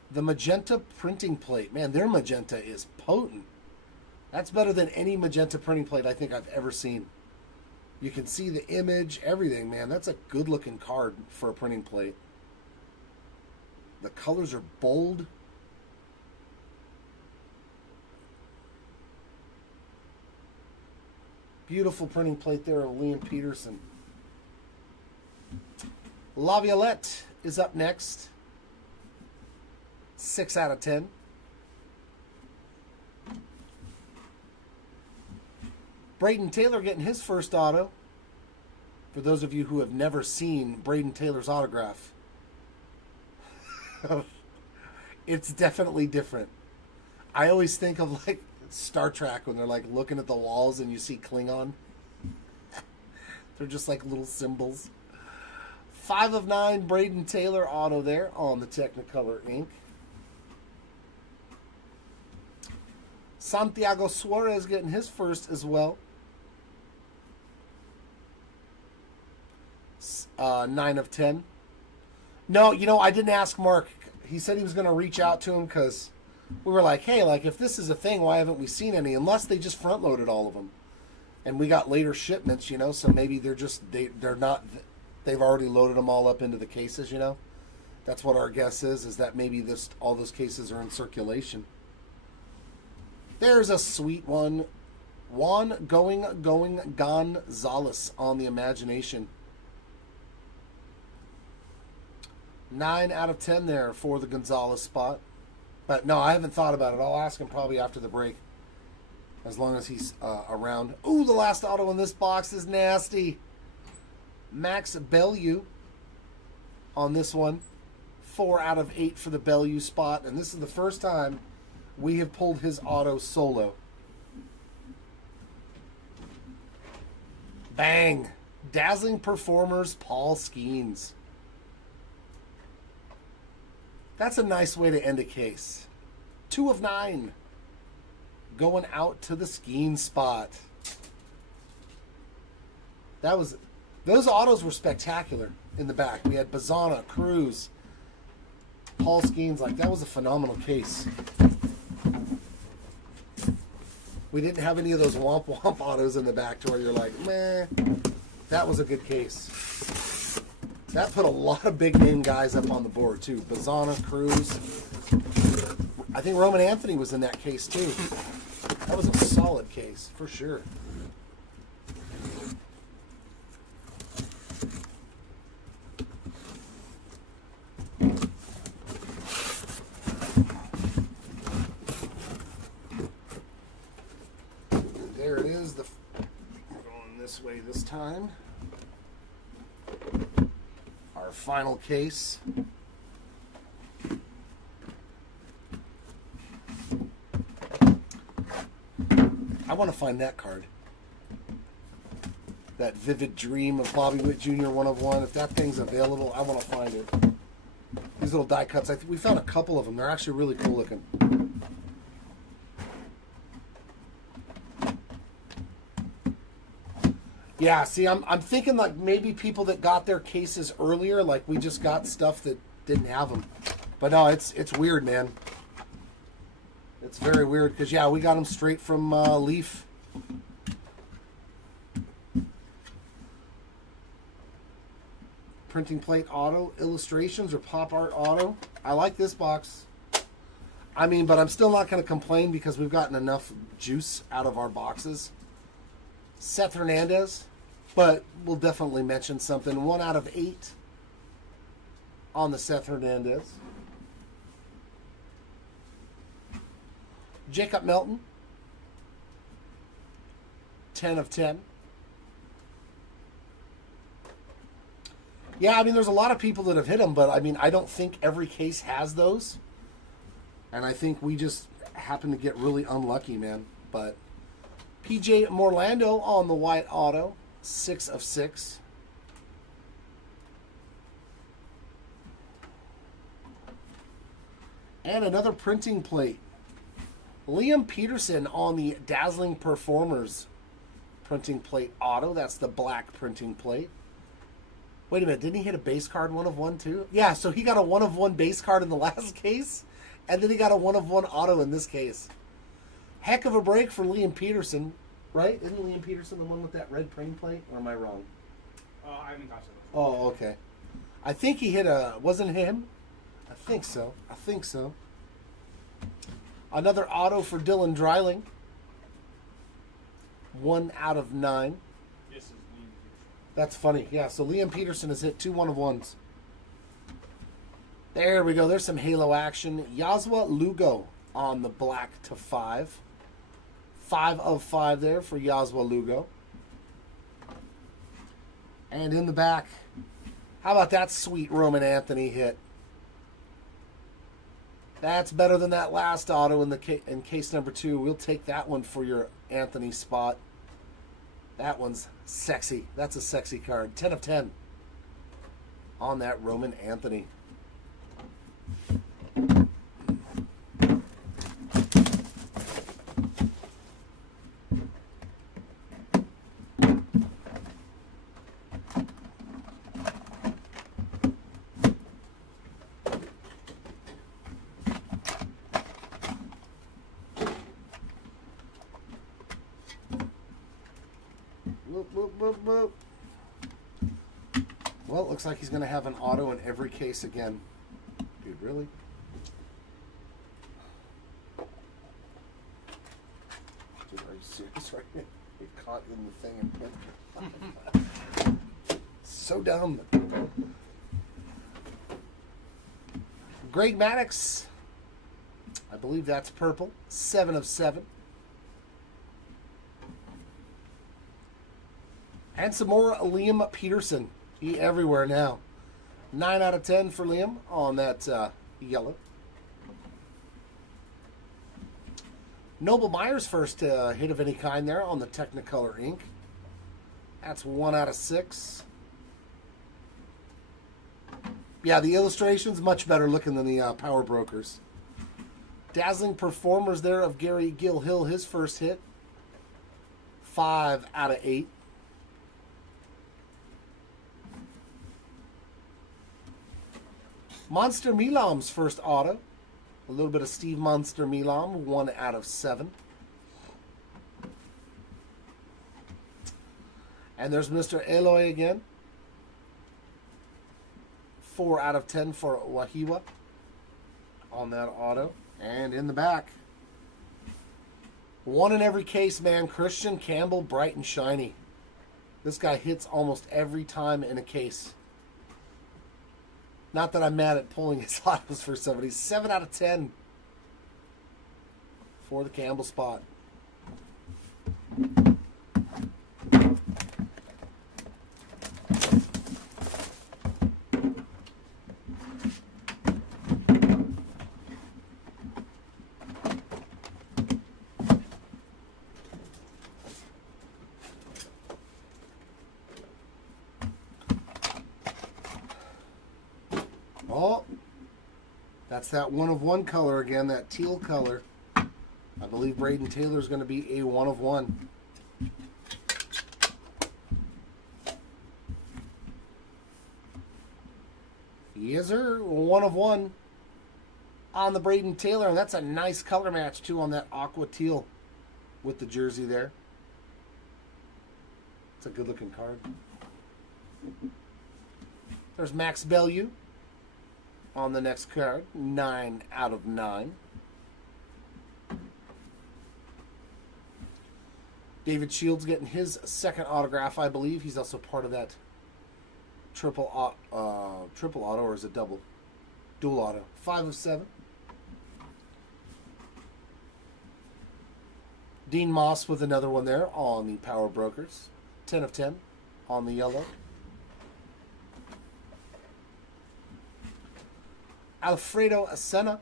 The magenta printing plate. Man, their magenta is potent. That's better than any magenta printing plate I think I've ever seen. You can see the image, everything, man. That's a good looking card for a printing plate. The colors are bold. Beautiful printing plate there of Liam Peterson. Laviolette is up next. 6 out of 10. Braden Taylor getting his first auto. For those of you who have never seen Braden Taylor's autograph, it's definitely different. I always think of like Star Trek when they're like looking at the walls and you see Klingon. They're just like little symbols. 5 of 9 Braden Taylor auto there on the Technicolor ink. Santiago Suarez getting his first as well. 9 of 10. No, you know, I didn't ask Mark. He said he was going to reach out to him because we were like, hey, like if this is a thing, why haven't we seen any? Unless they just front loaded all of them. And we got later shipments, you know, so maybe they're just, they're not, they've already loaded them all up into the cases, you know. That's what our guess is that maybe all those cases are in circulation. There's a sweet one. Juan Gonzalez on the Imagination. 9 out of 10 there for the Gonzalez spot. But no, I haven't thought about it. I'll ask him probably after the break. As long as he's around. Ooh, the last auto in this box is nasty. Max Bellew on this one. 4 out of 8 for the Bellew spot. And this is the first time we have pulled his auto solo. Bang. Dazzling Performers, Paul Skeens. That's a nice way to end a case. 2 of 9. Going out to the Skeens spot. Those autos were spectacular in the back. We had Bazzana, Cruz, Paul Skeens. Like, that was a phenomenal case. We didn't have any of those womp womp autos in the back to where you're like, meh. That was a good case. That put a lot of big name guys up on the board too. Bazzana, Cruz. I think Roman Anthony was in that case too. That was a solid case for sure. And there it is. We're going this way this time. Our final case. I want to find that card. That Vivid Dream of Bobby Witt Jr. 1 of 1. If that thing's available, I want to find it. These little die cuts. We found a couple of them. They're actually really cool looking. Yeah, see, I'm thinking like maybe people that got their cases earlier, like we just got stuff that didn't have them. But no, it's weird, man. It's very weird because, yeah, we got them straight from Leaf. Printing plate auto, illustrations or pop art auto. I like this box. I mean, but I'm still not going to complain because we've gotten enough juice out of our boxes. Seth Hernandez, but we'll definitely mention something. 1 out of 8 on the Seth Hernandez. Jacob Melton, 10 of 10. Yeah, I mean, there's a lot of people that have hit them, but I mean, I don't think every case has those. And I think we just happen to get really unlucky, man. But PJ Morlando on the white auto, 6 of 6. And another printing plate. Liam Peterson on the Dazzling Performers printing plate auto. That's the black printing plate. Wait a minute, didn't he hit a base card 1 of 1 too? Yeah, so he got a 1 of 1 base card in the last case, and then he got a 1 of 1 auto in this case. Heck of a break for Liam Peterson, right? Isn't Liam Peterson the one with that red printing plate, or am I wrong? I haven't got to those. Oh, okay. I think he hit a, wasn't him? I think so. I think so. Another auto for Dylan Dreiling. 1 out of 9. This is Liam Peterson. That's funny. Yeah, so Liam Peterson has hit 2 1 of 1s. There we go. There's some Halo action. Yaswa Lugo on the black to 5. 5 of 5 there for Yaswa Lugo. And in the back, how about that sweet Roman Anthony hit? That's better than that last auto in case number 2. We'll take that one for your Anthony spot. That one's sexy. That's a sexy card. 10 of 10 on that Roman Anthony. Whoop, whoop, whoop, whoop. Well, it looks like he's going to have an auto in every case again. Dude, really? Dude, are you serious right now? Get caught in the thing and print. So dumb. Greg Maddux. I believe that's purple. 7 of 7. And some more Liam Peterson. He everywhere now. 9 out of 10 for Liam on that yellow. Noble Myers' first hit of any kind there on the Technicolor ink. That's 1 out of 6. Yeah, the illustration's much better looking than the Power Brokers. Dazzling Performers there of Gary Gilhill, his first hit. 5 out of 8. Monster Milam's first auto. A little bit of Steve Monster Milam, 1 out of 7. And there's Mr. Eloy again. 4 out of 10 for Wahiwa on that auto. And in the back, 1 in every case, man. Christian Campbell, bright and shiny. This guy hits almost every time in a case. Not that I'm mad at pulling his autos for somebody. 7 out of 10 for the Campbell spot. Oh, That's that 1 of 1 color again, that teal color. I believe Braden Taylor is going to be a 1 of 1. Yes, sir. 1 of 1 on the Braden Taylor. And that's a nice color match, too, on that aqua teal with the jersey there. It's a good-looking card. There's Max Bellew on the next card. 9 out of 9. David Shields getting his second autograph, I believe. He's also part of that triple auto, or is it double? Dual auto. 5 of 7. Dean Moss with another one there on the Power Brokers. 10 of 10 on the yellow. Alfredo Acena.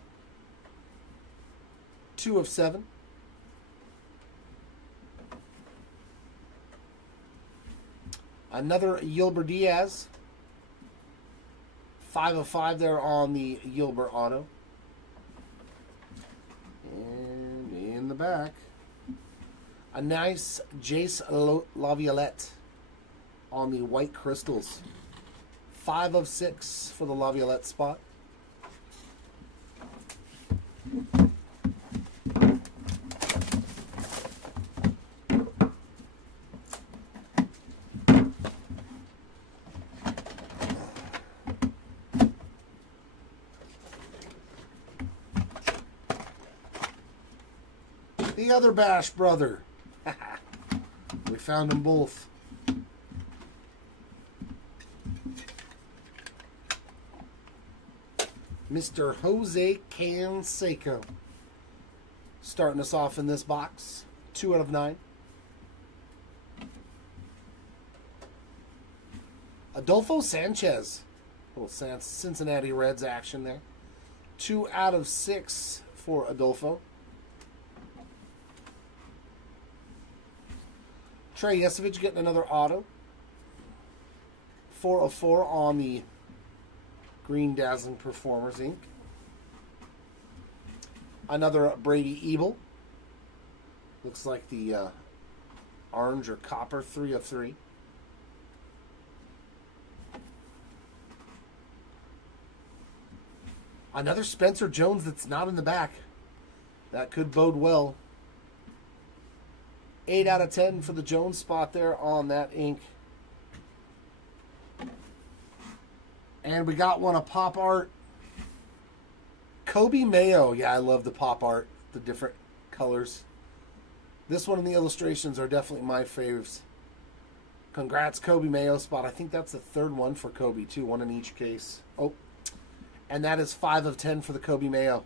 2 of 7. Another Yilber Diaz. 5 of 5 there on the Yilber auto. And in the back, a nice Jace Laviolette on the white crystals. 5 of 6 for the Laviolette spot. The other Bash brother. We found them both. Mr. Jose Canseco. Starting us off in this box. 2 out of 9. Adolfo Sanchez. Little Cincinnati Reds action there. 2 out of 6 for Adolfo. Trey Yesovich getting another auto. 4 of 4 on the Green Dazzling Performers Inc. Another Brady Ebel. Looks like the orange or copper. 3 of 3. Another Spencer Jones that's not in the back. That could bode well. 8 out of 10 for the Jones spot there on that ink. And we got one of pop art. Kobe Mayo. Yeah, I love the pop art. The different colors. This one and the illustrations are definitely my faves. Congrats, Kobe Mayo spot. I think that's the third one for Kobe, too. One in each case. Oh, and that is 5 of 10 for the Kobe Mayo.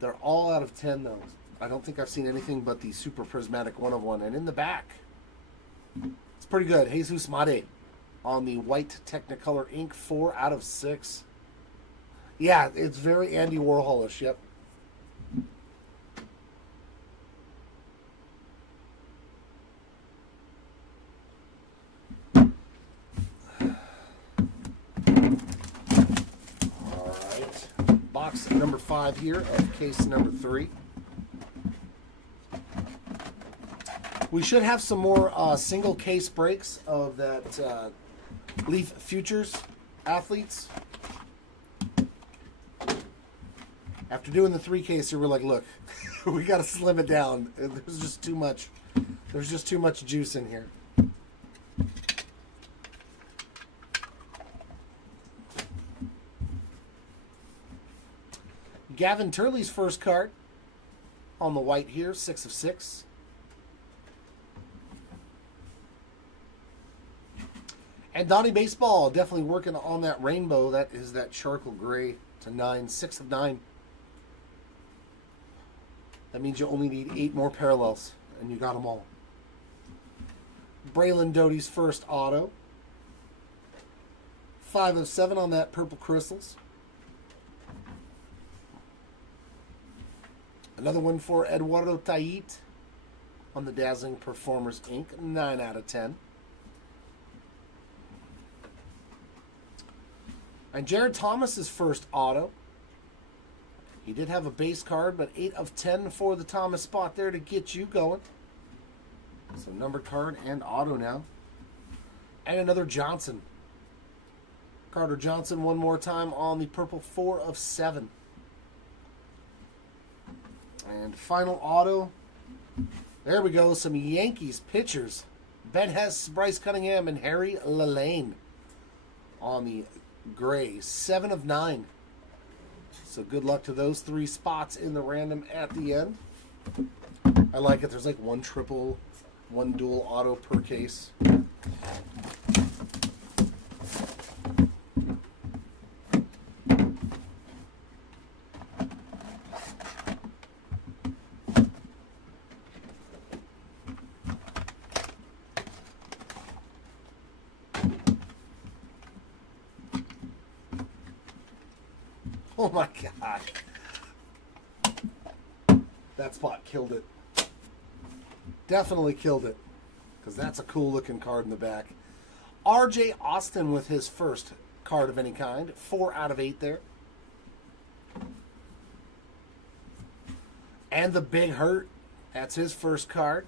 They're all out of 10, though. I don't think I've seen anything but the Super Prismatic 1 of 1. And in the back, it's pretty good. Jesus Made on the white Technicolor ink. 4 out of 6. Yeah, it's very Andy Warholish. Yep. All right. Box number 5 here of case number 3. We should have some more single case breaks of that Leaf Futures athletes. After doing the 3 case, we're like, look, we got to slim it down. There's just too much. There's just too much juice in here. Gavin Turley's first card on the white here, 6 of 6. And Donnie Baseball definitely working on that rainbow. That is that charcoal gray to 9. 6 of 9. That means you only need 8 more parallels, and you got them all. Braylon Doty's first auto. 5 of 7 on that purple crystals. Another one for Eduardo Tait on the Dazzling Performers Inc. 9 out of 10. And Jared Thomas's first auto. He did have a base card, but 8 of 10 for the Thomas spot there to get you going. So numbered card and auto now. And another Johnson. Carter Johnson one more time on the purple, 4 of 7. And final auto. There we go. Some Yankees pitchers. Ben Hess, Bryce Cunningham, and Harry Lalane on the gray. 7 of 9. So good luck to those 3 spots in the random at the end. I like it. There's like 1 triple, 1 dual auto per case. Oh my God. That spot killed it. Definitely killed it. Because that's a cool looking card in the back. RJ Austin with his first card of any kind. 4 out of 8 there. And the Big Hurt. That's his first card.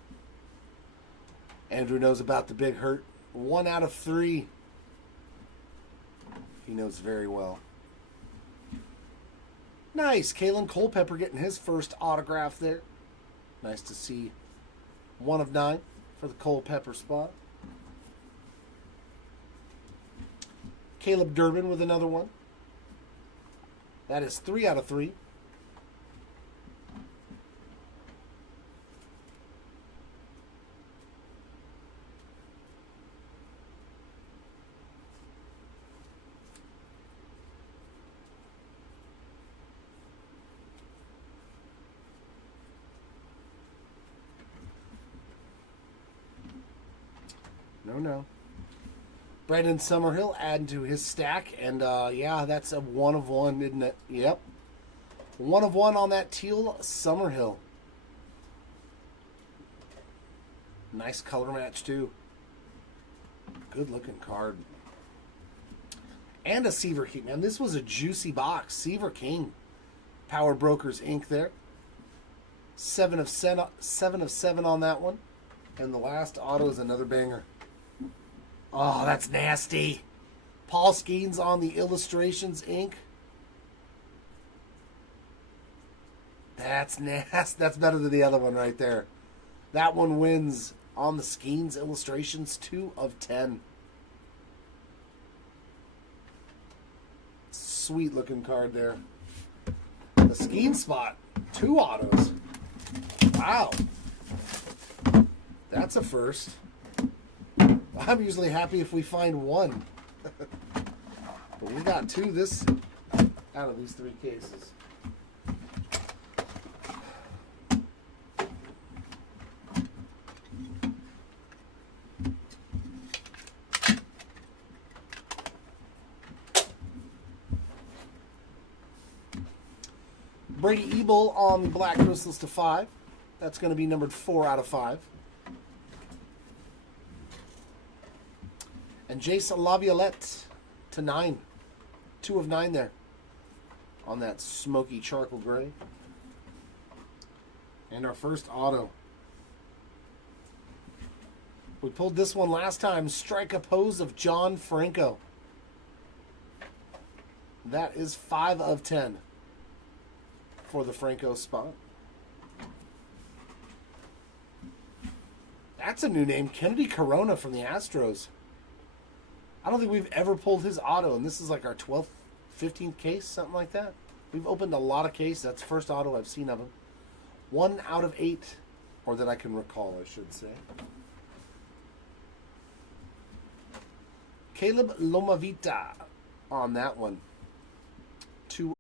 Andrew knows about the Big Hurt. 1 out of 3. He knows very well. Nice. Kalen Culpepper getting his first autograph there. Nice to see 1 of 9 for the Culpepper spot. Caleb Durbin with another one. That is 3 out of 3. No. Brandon Summerhill adding to his stack. And, yeah, that's a 1 of 1, isn't it? Yep. 1 of 1 on that teal Summerhill. Nice color match, too. Good looking card. And a Seaver King. Man, this was a juicy box. Seaver King. Power Brokers Inc. there. 7 of 7 on that one. And the last auto is another banger. Oh, that's nasty. Paul Skeens on the Illustrations Inc. That's nasty. That's better than the other one right there. That one wins on the Skeens Illustrations. 2 of 10. Sweet looking card there. The Skeens spot. 2 autos. Wow. That's a first. I'm usually happy if we find 1. But we got 2 this out of these 3 cases. Brady Ebel on the Black Crystals to 5. That's going to be numbered 4 out of 5. And Jace Laviolette to 9. 2 of 9 there on that smoky charcoal gray. And our first auto. We pulled this one last time. Strike a pose of John Franco. That is 5 of 10 for the Franco spot. That's a new name. Kennedy Corona from the Astros. I don't think we've ever pulled his auto, and this is like our 12th, 15th case, something like that. We've opened a lot of cases. That's the first auto I've seen of him. 1 out of 8, or that I can recall, I should say. Caleb Lomavita on that one. 2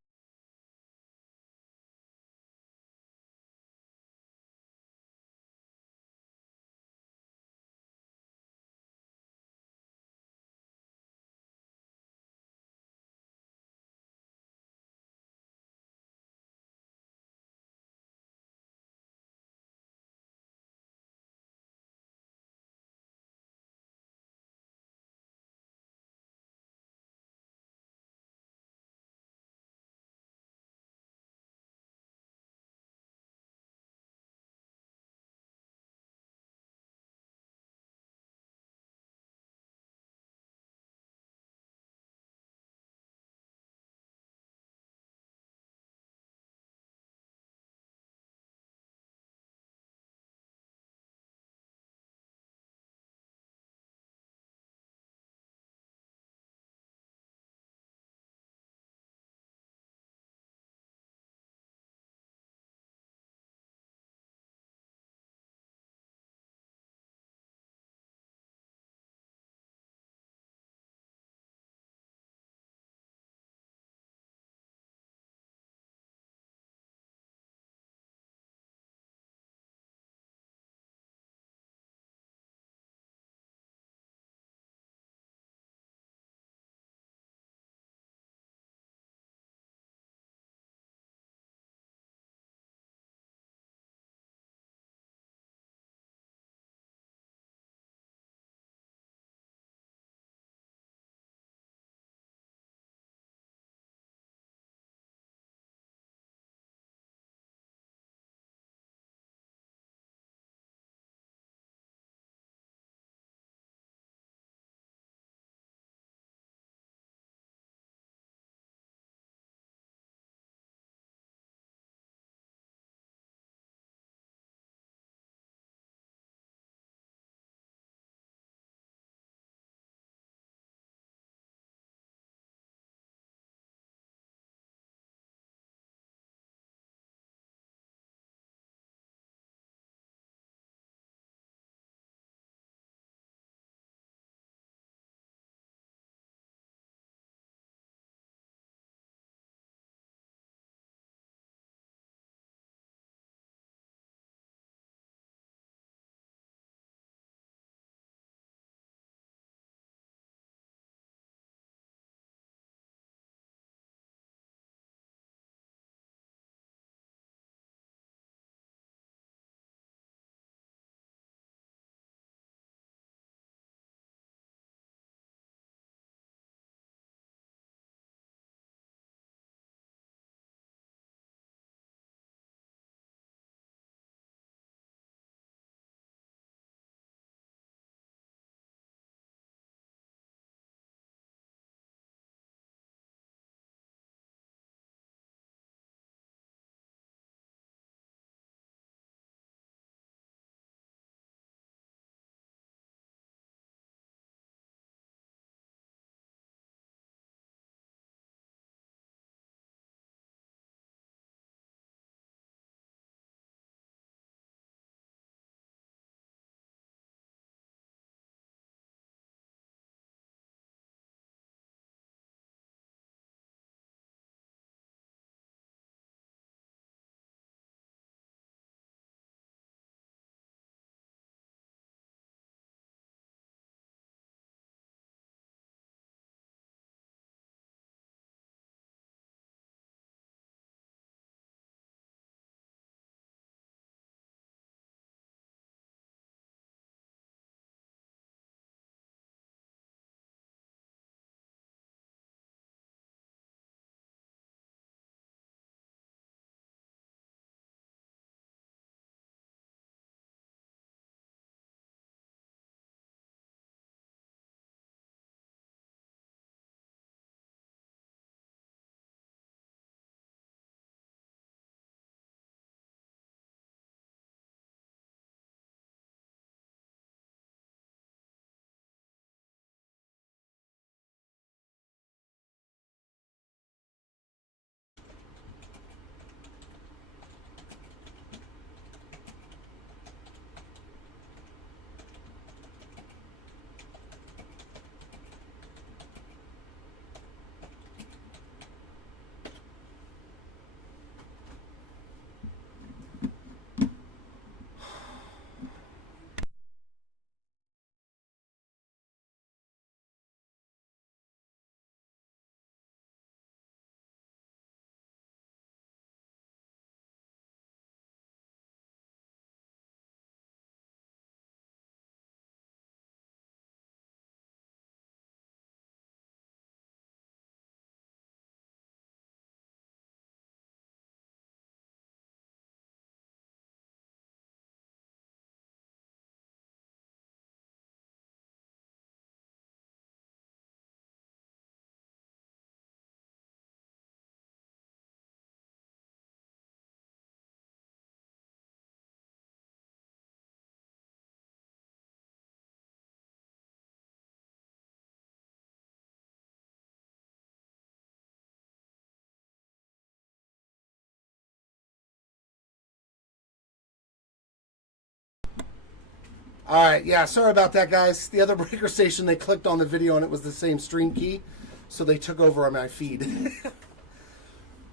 All right, yeah, sorry about that, guys. The other breaker station, they clicked on the video and it was the same stream key, so they took over on my feed.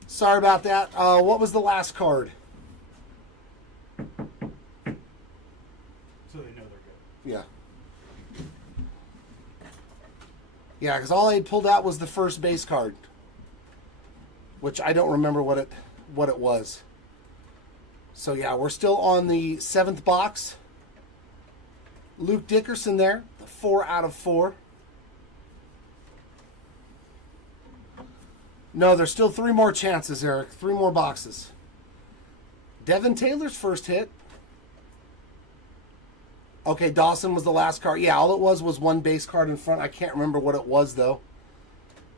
Sorry about that. What was the last card? So they know they're good. Yeah. Yeah, because all I pulled out was the first base card, which I don't remember what it was. So yeah, we're still on the 7th box. Luke Dickerson there, 4 out of 4. No, there's still 3 more chances, Eric. 3 more boxes. Devin Taylor's first hit. Okay, Dawson was the last card. Yeah, all it was one base card in front. I can't remember what it was, though.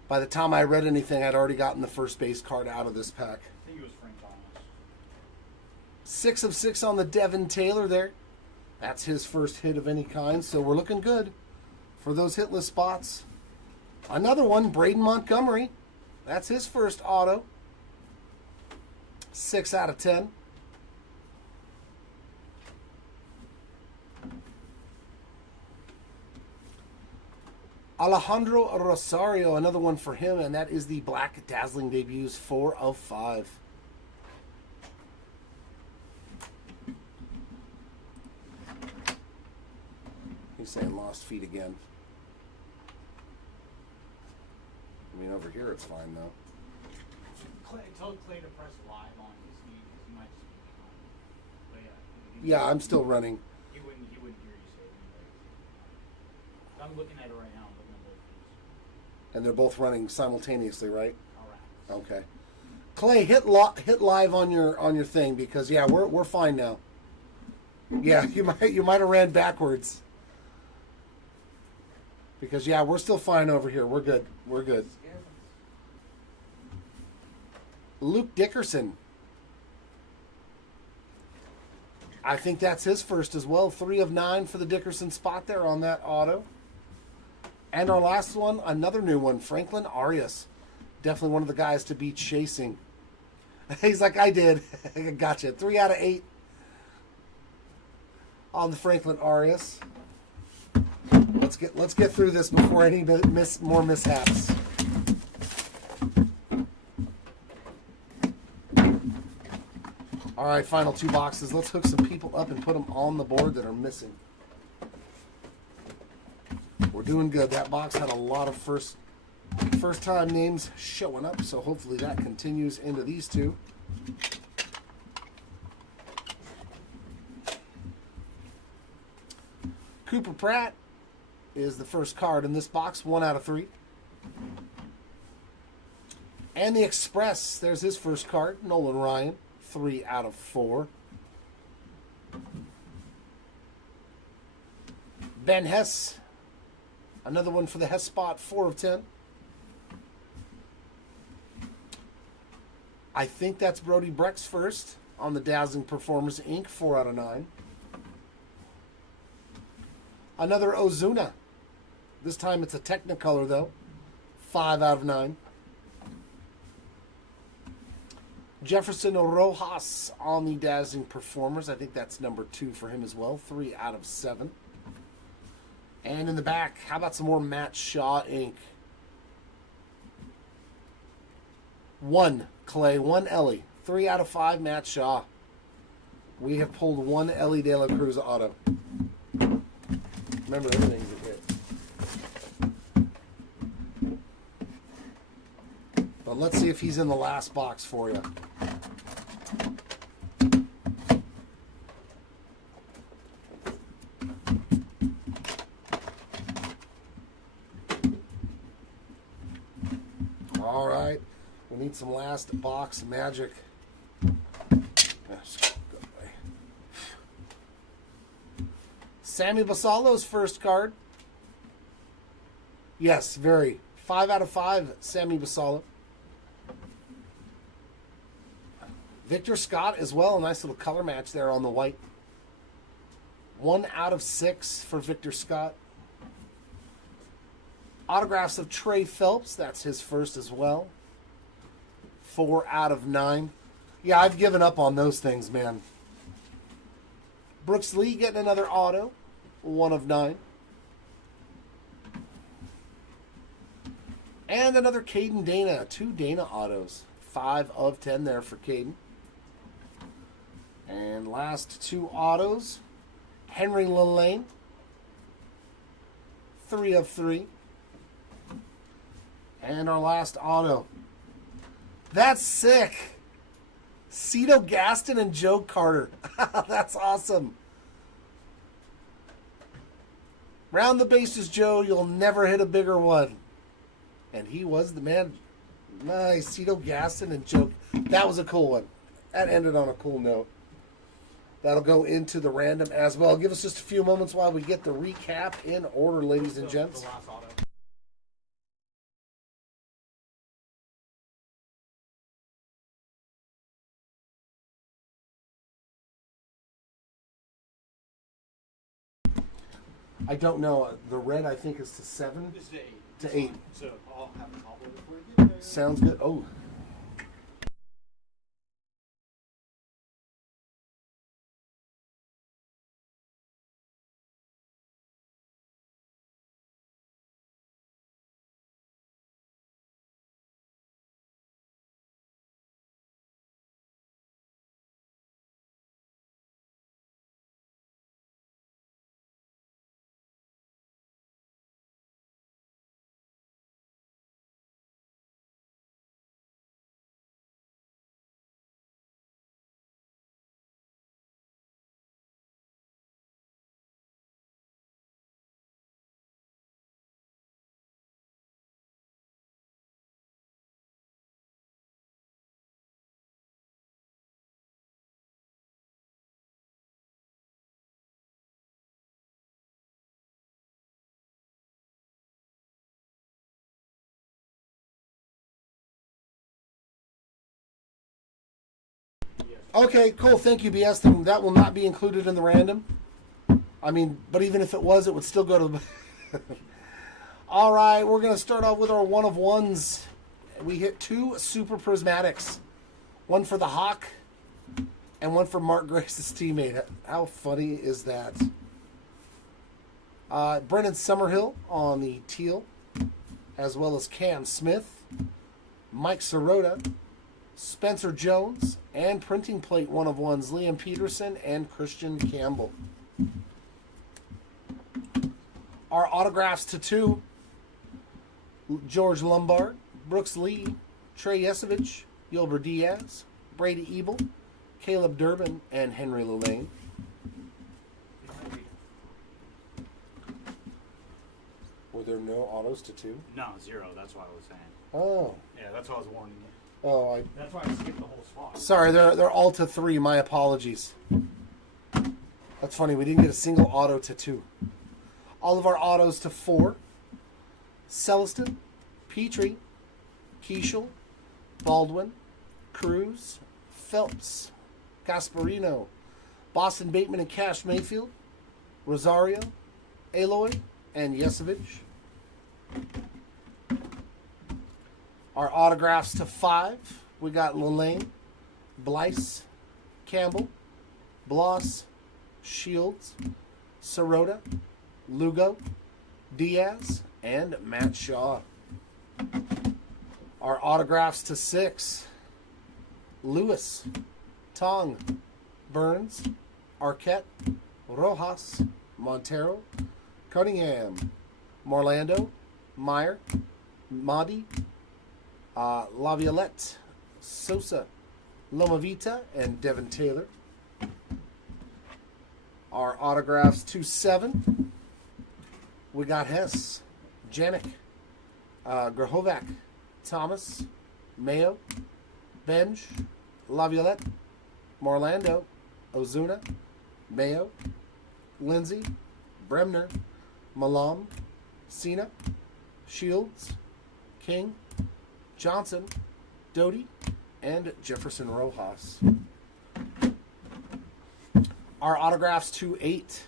By the time I read anything, I'd already gotten the first base card out of this pack. I think it was Frank Thomas. 6 of 6 on the Devin Taylor there. That's his first hit of any kind, so we're looking good for those hitless spots. Another one, Braden Montgomery. That's his first auto. 6 out of 10. Alejandro Rosario, another one for him, and that is the Black Dazzling Debuts, 4 of 5. He's saying lost feed again. I mean, over here it's fine, though. Tell Clay to press live on his feed because he might just be behind. But Yeah, I'm still running. He wouldn't hear you say it anyway. I'm looking at it right now. I'm looking at both feeds. And they're both running simultaneously, right? Correct. Okay. Clay, hit live on your thing because yeah, we're fine now. Yeah, you might have ran backwards. Because yeah, we're still fine over here. We're good. We're good. Luke Dickerson. I think that's his first as well. 3 of 9 for the Dickerson spot there on that auto. And our last one, another new one, Franklin Arias. Definitely one of the guys to be chasing. He's like, I did. Gotcha. 3 out of 8 on the Franklin Arias. Let's get through this before any more mishaps. All right, final 2 boxes. Let's hook some people up and put them on the board that are missing. We're doing good. That box had a lot of first time names showing up, so hopefully that continues into these 2. Cooper Pratt is the first card in this box, 1 out of 3. And the Express, there's his first card, Nolan Ryan, 3 out of 4. Ben Hess, another one for the Hess spot, 4 of 10. I think that's Brody Breck's first on the Dazzling Performers Inc., 4 out of 9. Another Ozuna. This time it's a Technicolor, though. 5 out of 9. Jefferson Rojas on the Dazzling Performers. I think that's number 2 for him as well. 3 out of 7. And in the back, how about some more Matt Shaw ink? 1 Clay, 1 Ellie. 3 out of 5 Matt Shaw. We have pulled 1 Ellie De La Cruz auto. Remember, everything's a hit. But let's see if he's in the last box for you. All right. We need some last box magic. Sammy Basallo's first card. Yes, very. 5 out of 5, Sammy Basallo. Victor Scott as well. A nice little color match there on the white. 1 out of 6 for Victor Scott. Autographs of Trey Phelps. That's his first as well. 4 out of 9. Yeah, I've given up on those things, man. Brooks Lee getting another auto. 1 of 9. And another Caden Dana. 2 Dana autos. 5 of 10 there for Caden. And last 2 autos. Henry Lillane. 3 of 3. And our last auto. That's sick. Cito Gaston and Joe Carter. That's awesome. Round the bases, Joe. You'll never hit a bigger one. And he was the man. Nice. Cito Gaston and Joe. That was a cool one. That ended on a cool note. That'll go into the random as well. Give us just a few moments while we get the recap in order, ladies and gents. The last auto. I don't know. The red, I think, is to 7. This is 8. To 8. So I'll have a top loader for you. Sounds good. Oh. Okay, cool. Thank you, BS. Then that will not be included in the random. I mean, but even if it was, it would still go to the... All right, we're going to start off with our 1 of 1s. We hit 2 Super Prismatics. One for the Hawk and one for Mark Grace's teammate. How funny is that? Brennan Summerhill on the teal, as well as Cam Smith, Mike Sirota, Spencer Jones, and printing plate 1 of 1s, Liam Peterson and Christian Campbell. Our autographs to 2, George Lombard, Brooks Lee, Trey Yesevich, Yulber Diaz, Brady Ebel, Caleb Durbin, and Henry Lillane. Were there no autos to 2? No, 0. That's what I was saying. Oh. Yeah, that's what I was warning you. Oh, That's why I skipped the whole spot. sorry, they're all to 3. My apologies. That's funny. We didn't get a single auto to 2. All of our autos to 4. Celestin, Petrie, Keishel, Baldwin, Cruz, Phelps, Gasparino, Boston Bateman and Cash Mayfield, Rosario, Aloy, and Yesevich. Our autographs to 5. We got Lillane, Blyce, Campbell, Bloss, Shields, Sirota, Lugo, Diaz, and Matt Shaw. Our autographs to 6. Lewis, Tong, Burns, Arquette, Rojas, Montero, Cunningham, Morlando, Meyer, Mahdi, Laviolette, Sosa, Lomavita, and Devin Taylor. Our autographs to 7. We got Hess, Janik, Grahovac, Thomas, Mayo, Benj, Laviolette, Morlando, Ozuna, Mayo, Lindsay, Bremner, Malam, Cena, Shields, King, Johnson, Doty, and Jefferson Rojas. Our autographs to 8.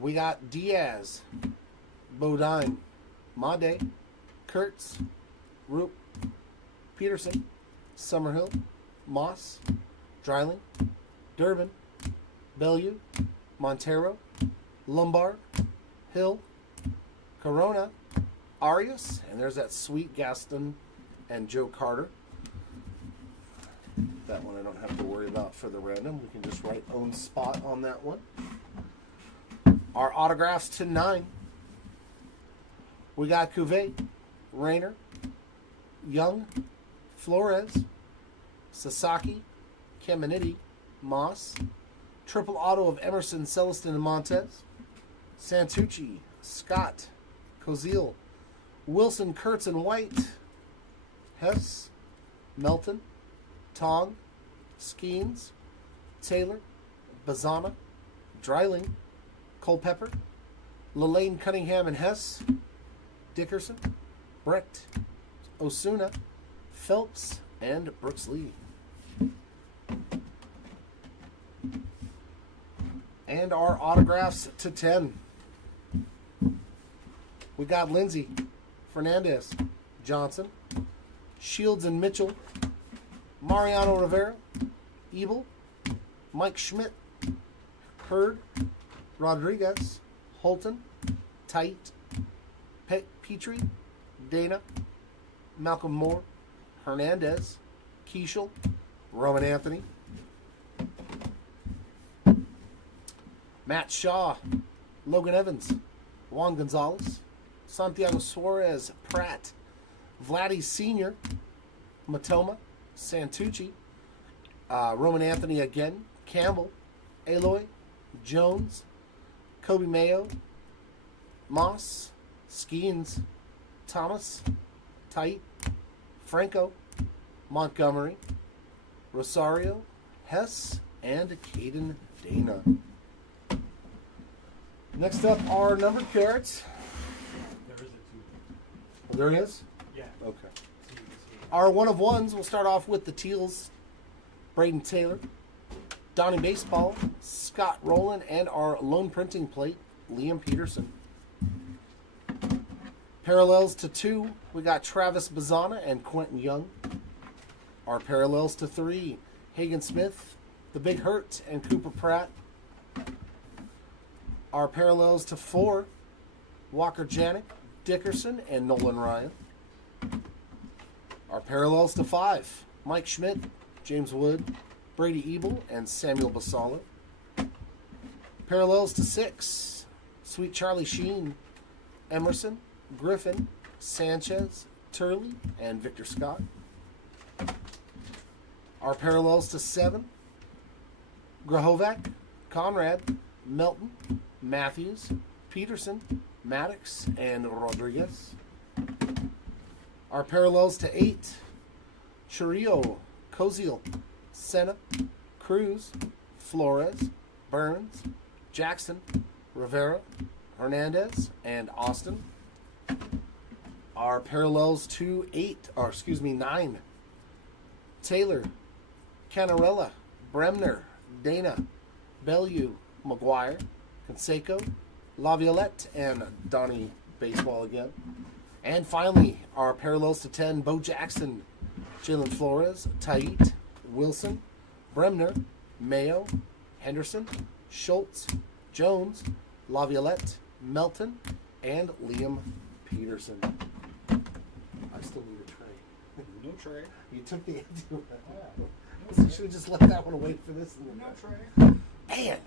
We got Diaz, Bodine, Made, Kurtz, Roop, Peterson, Summerhill, Moss, Dreiling, Durbin, Bellew, Montero, Lombard, Hill, Corona, Arias, and there's that sweet Gaston and Joe Carter. That one I don't have to worry about for the random. We can just write own spot on that one. Our autographs to 9. We got Cuvée, Rayner, Young, Flores, Sasaki, Caminiti, Moss, triple auto of Emerson, Celestin, and Montez, Santucci, Scott, Kozil, Wilson, Kurtz, and White, Hess, Melton, Tong, Skeens, Taylor, Bazana, Dreiling, Culpepper, Lelaine, Cunningham, and Hess, Dickerson, Brecht, Osuna, Phelps, and Brooks Lee. And our autographs to 10. We got Lindsay, Fernandez, Johnson, Shields and Mitchell, Mariano Rivera, Ebel, Mike Schmidt, Hurd, Rodriguez, Holton, Tait, Petrie, Dana, Malcolm Moore, Hernandez, Keishel, Roman Anthony, Matt Shaw, Logan Evans, Juan Gonzalez, Santiago Suarez, Pratt, Vladdy Sr., Matoma, Santucci, Roman Anthony again, Campbell, Aloy, Jones, Kobe Mayo, Moss, Skeens, Thomas, Tait, Franco, Montgomery, Rosario, Hess, and Caden Dana. Next up are numbered cards. There is a 2. Oh, there he is? Yeah. Okay. So you can see. Our one of ones, we'll start off with the Teals, Braden Taylor, Donnie Baseball, Scott Rowland, and our lone printing plate, Liam Peterson. Parallels to 2, we got Travis Bazana and Quentin Young. Our parallels to 3, Hagen Smith, The Big Hurt, and Cooper Pratt. Our parallels to 4, Walker Janik, Dickerson, and Nolan Ryan. Our parallels to 5, Mike Schmidt, James Wood, Brady Ebel, and Samuel Basala. Parallels to 6, Sweet Charlie Sheen, Emerson, Griffin, Sanchez, Turley, and Victor Scott. Our parallels to 7, Grahovac, Conrad, Melton, Matthews, Peterson, Maddox, and Rodriguez. Our parallels to 8, Churillo, Kozil, Senna, Cruz, Flores, Burns, Jackson, Rivera, Hernandez, and Austin. Our parallels to 9, Taylor, Canarella, Bremner, Dana, Bellew, McGuire, Canseco, Laviolette, and Donnie Baseball again. And finally, our parallels to 10, Bo Jackson, Jalen Flores, Tait, Wilson, Bremner, Mayo, Henderson, Schultz, Jones, Laviolette, Melton, and Liam Peterson. I still need a tray. No tray. You took the No You should have just left that one away for this. No tray. Man.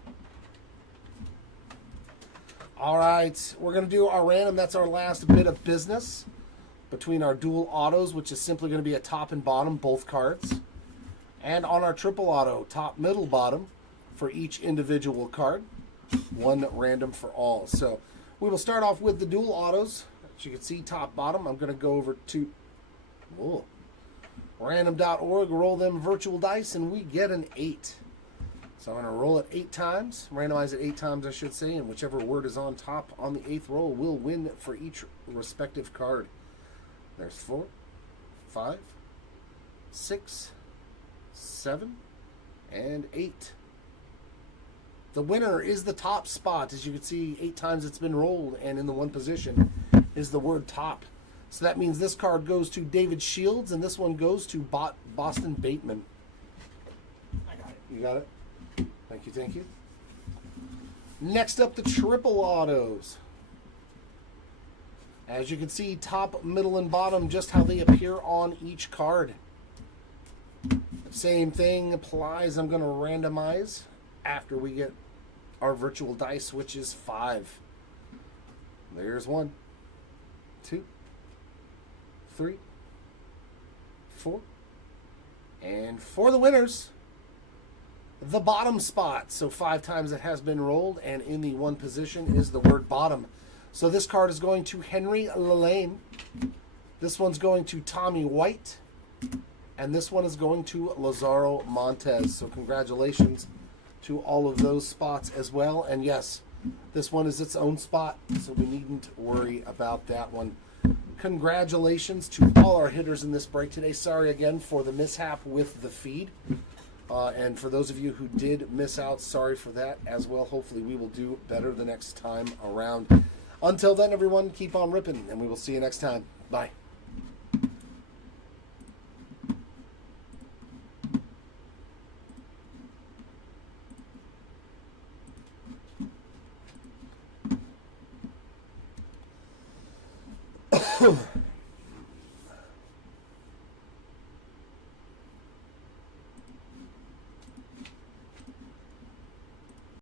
All right, we're going to do our random. That's our last bit of business between our dual autos, which is simply going to be a top and bottom, both cards. And on our triple auto, top, middle, bottom, for each individual card. One random for all. So we will start off with the dual autos. As you can see, top, bottom. I'm going to go over to random.org, roll them virtual dice, and we get an 8. So I'm going to roll it 8 times, randomize it 8 times, I should say, and whichever word is on top on the 8th roll will win for each respective card. There's 4, 5, 6, 7, and 8. The winner is the top spot. As you can see, 8 times it's been rolled, and in the one position is the word top. So that means this card goes to David Shields, and this one goes to Boston Bateman. I got it. You got it? Thank you, thank you. Next up, the triple autos. As you can see, top, middle, and bottom, just how they appear on each card. Same thing applies. I'm going to randomize after we get our virtual dice, which is 5. There's 1, 2, 3, 4. And for the winners, the bottom spot. So 5 times it has been rolled, and in the 1 position is the word bottom. So this card is going to Henry Lane. This one's going to Tommy White. And this one is going to Lazaro Montez. So congratulations to all of those spots as well. And yes, this one is its own spot, so we needn't worry about that one. Congratulations to all our hitters in this break today. Sorry again for the mishap with the feed. And for those of you who did miss out, sorry for that as well. Hopefully we will do better the next time around. Until then, everyone, keep on ripping, and we will see you next time. Bye.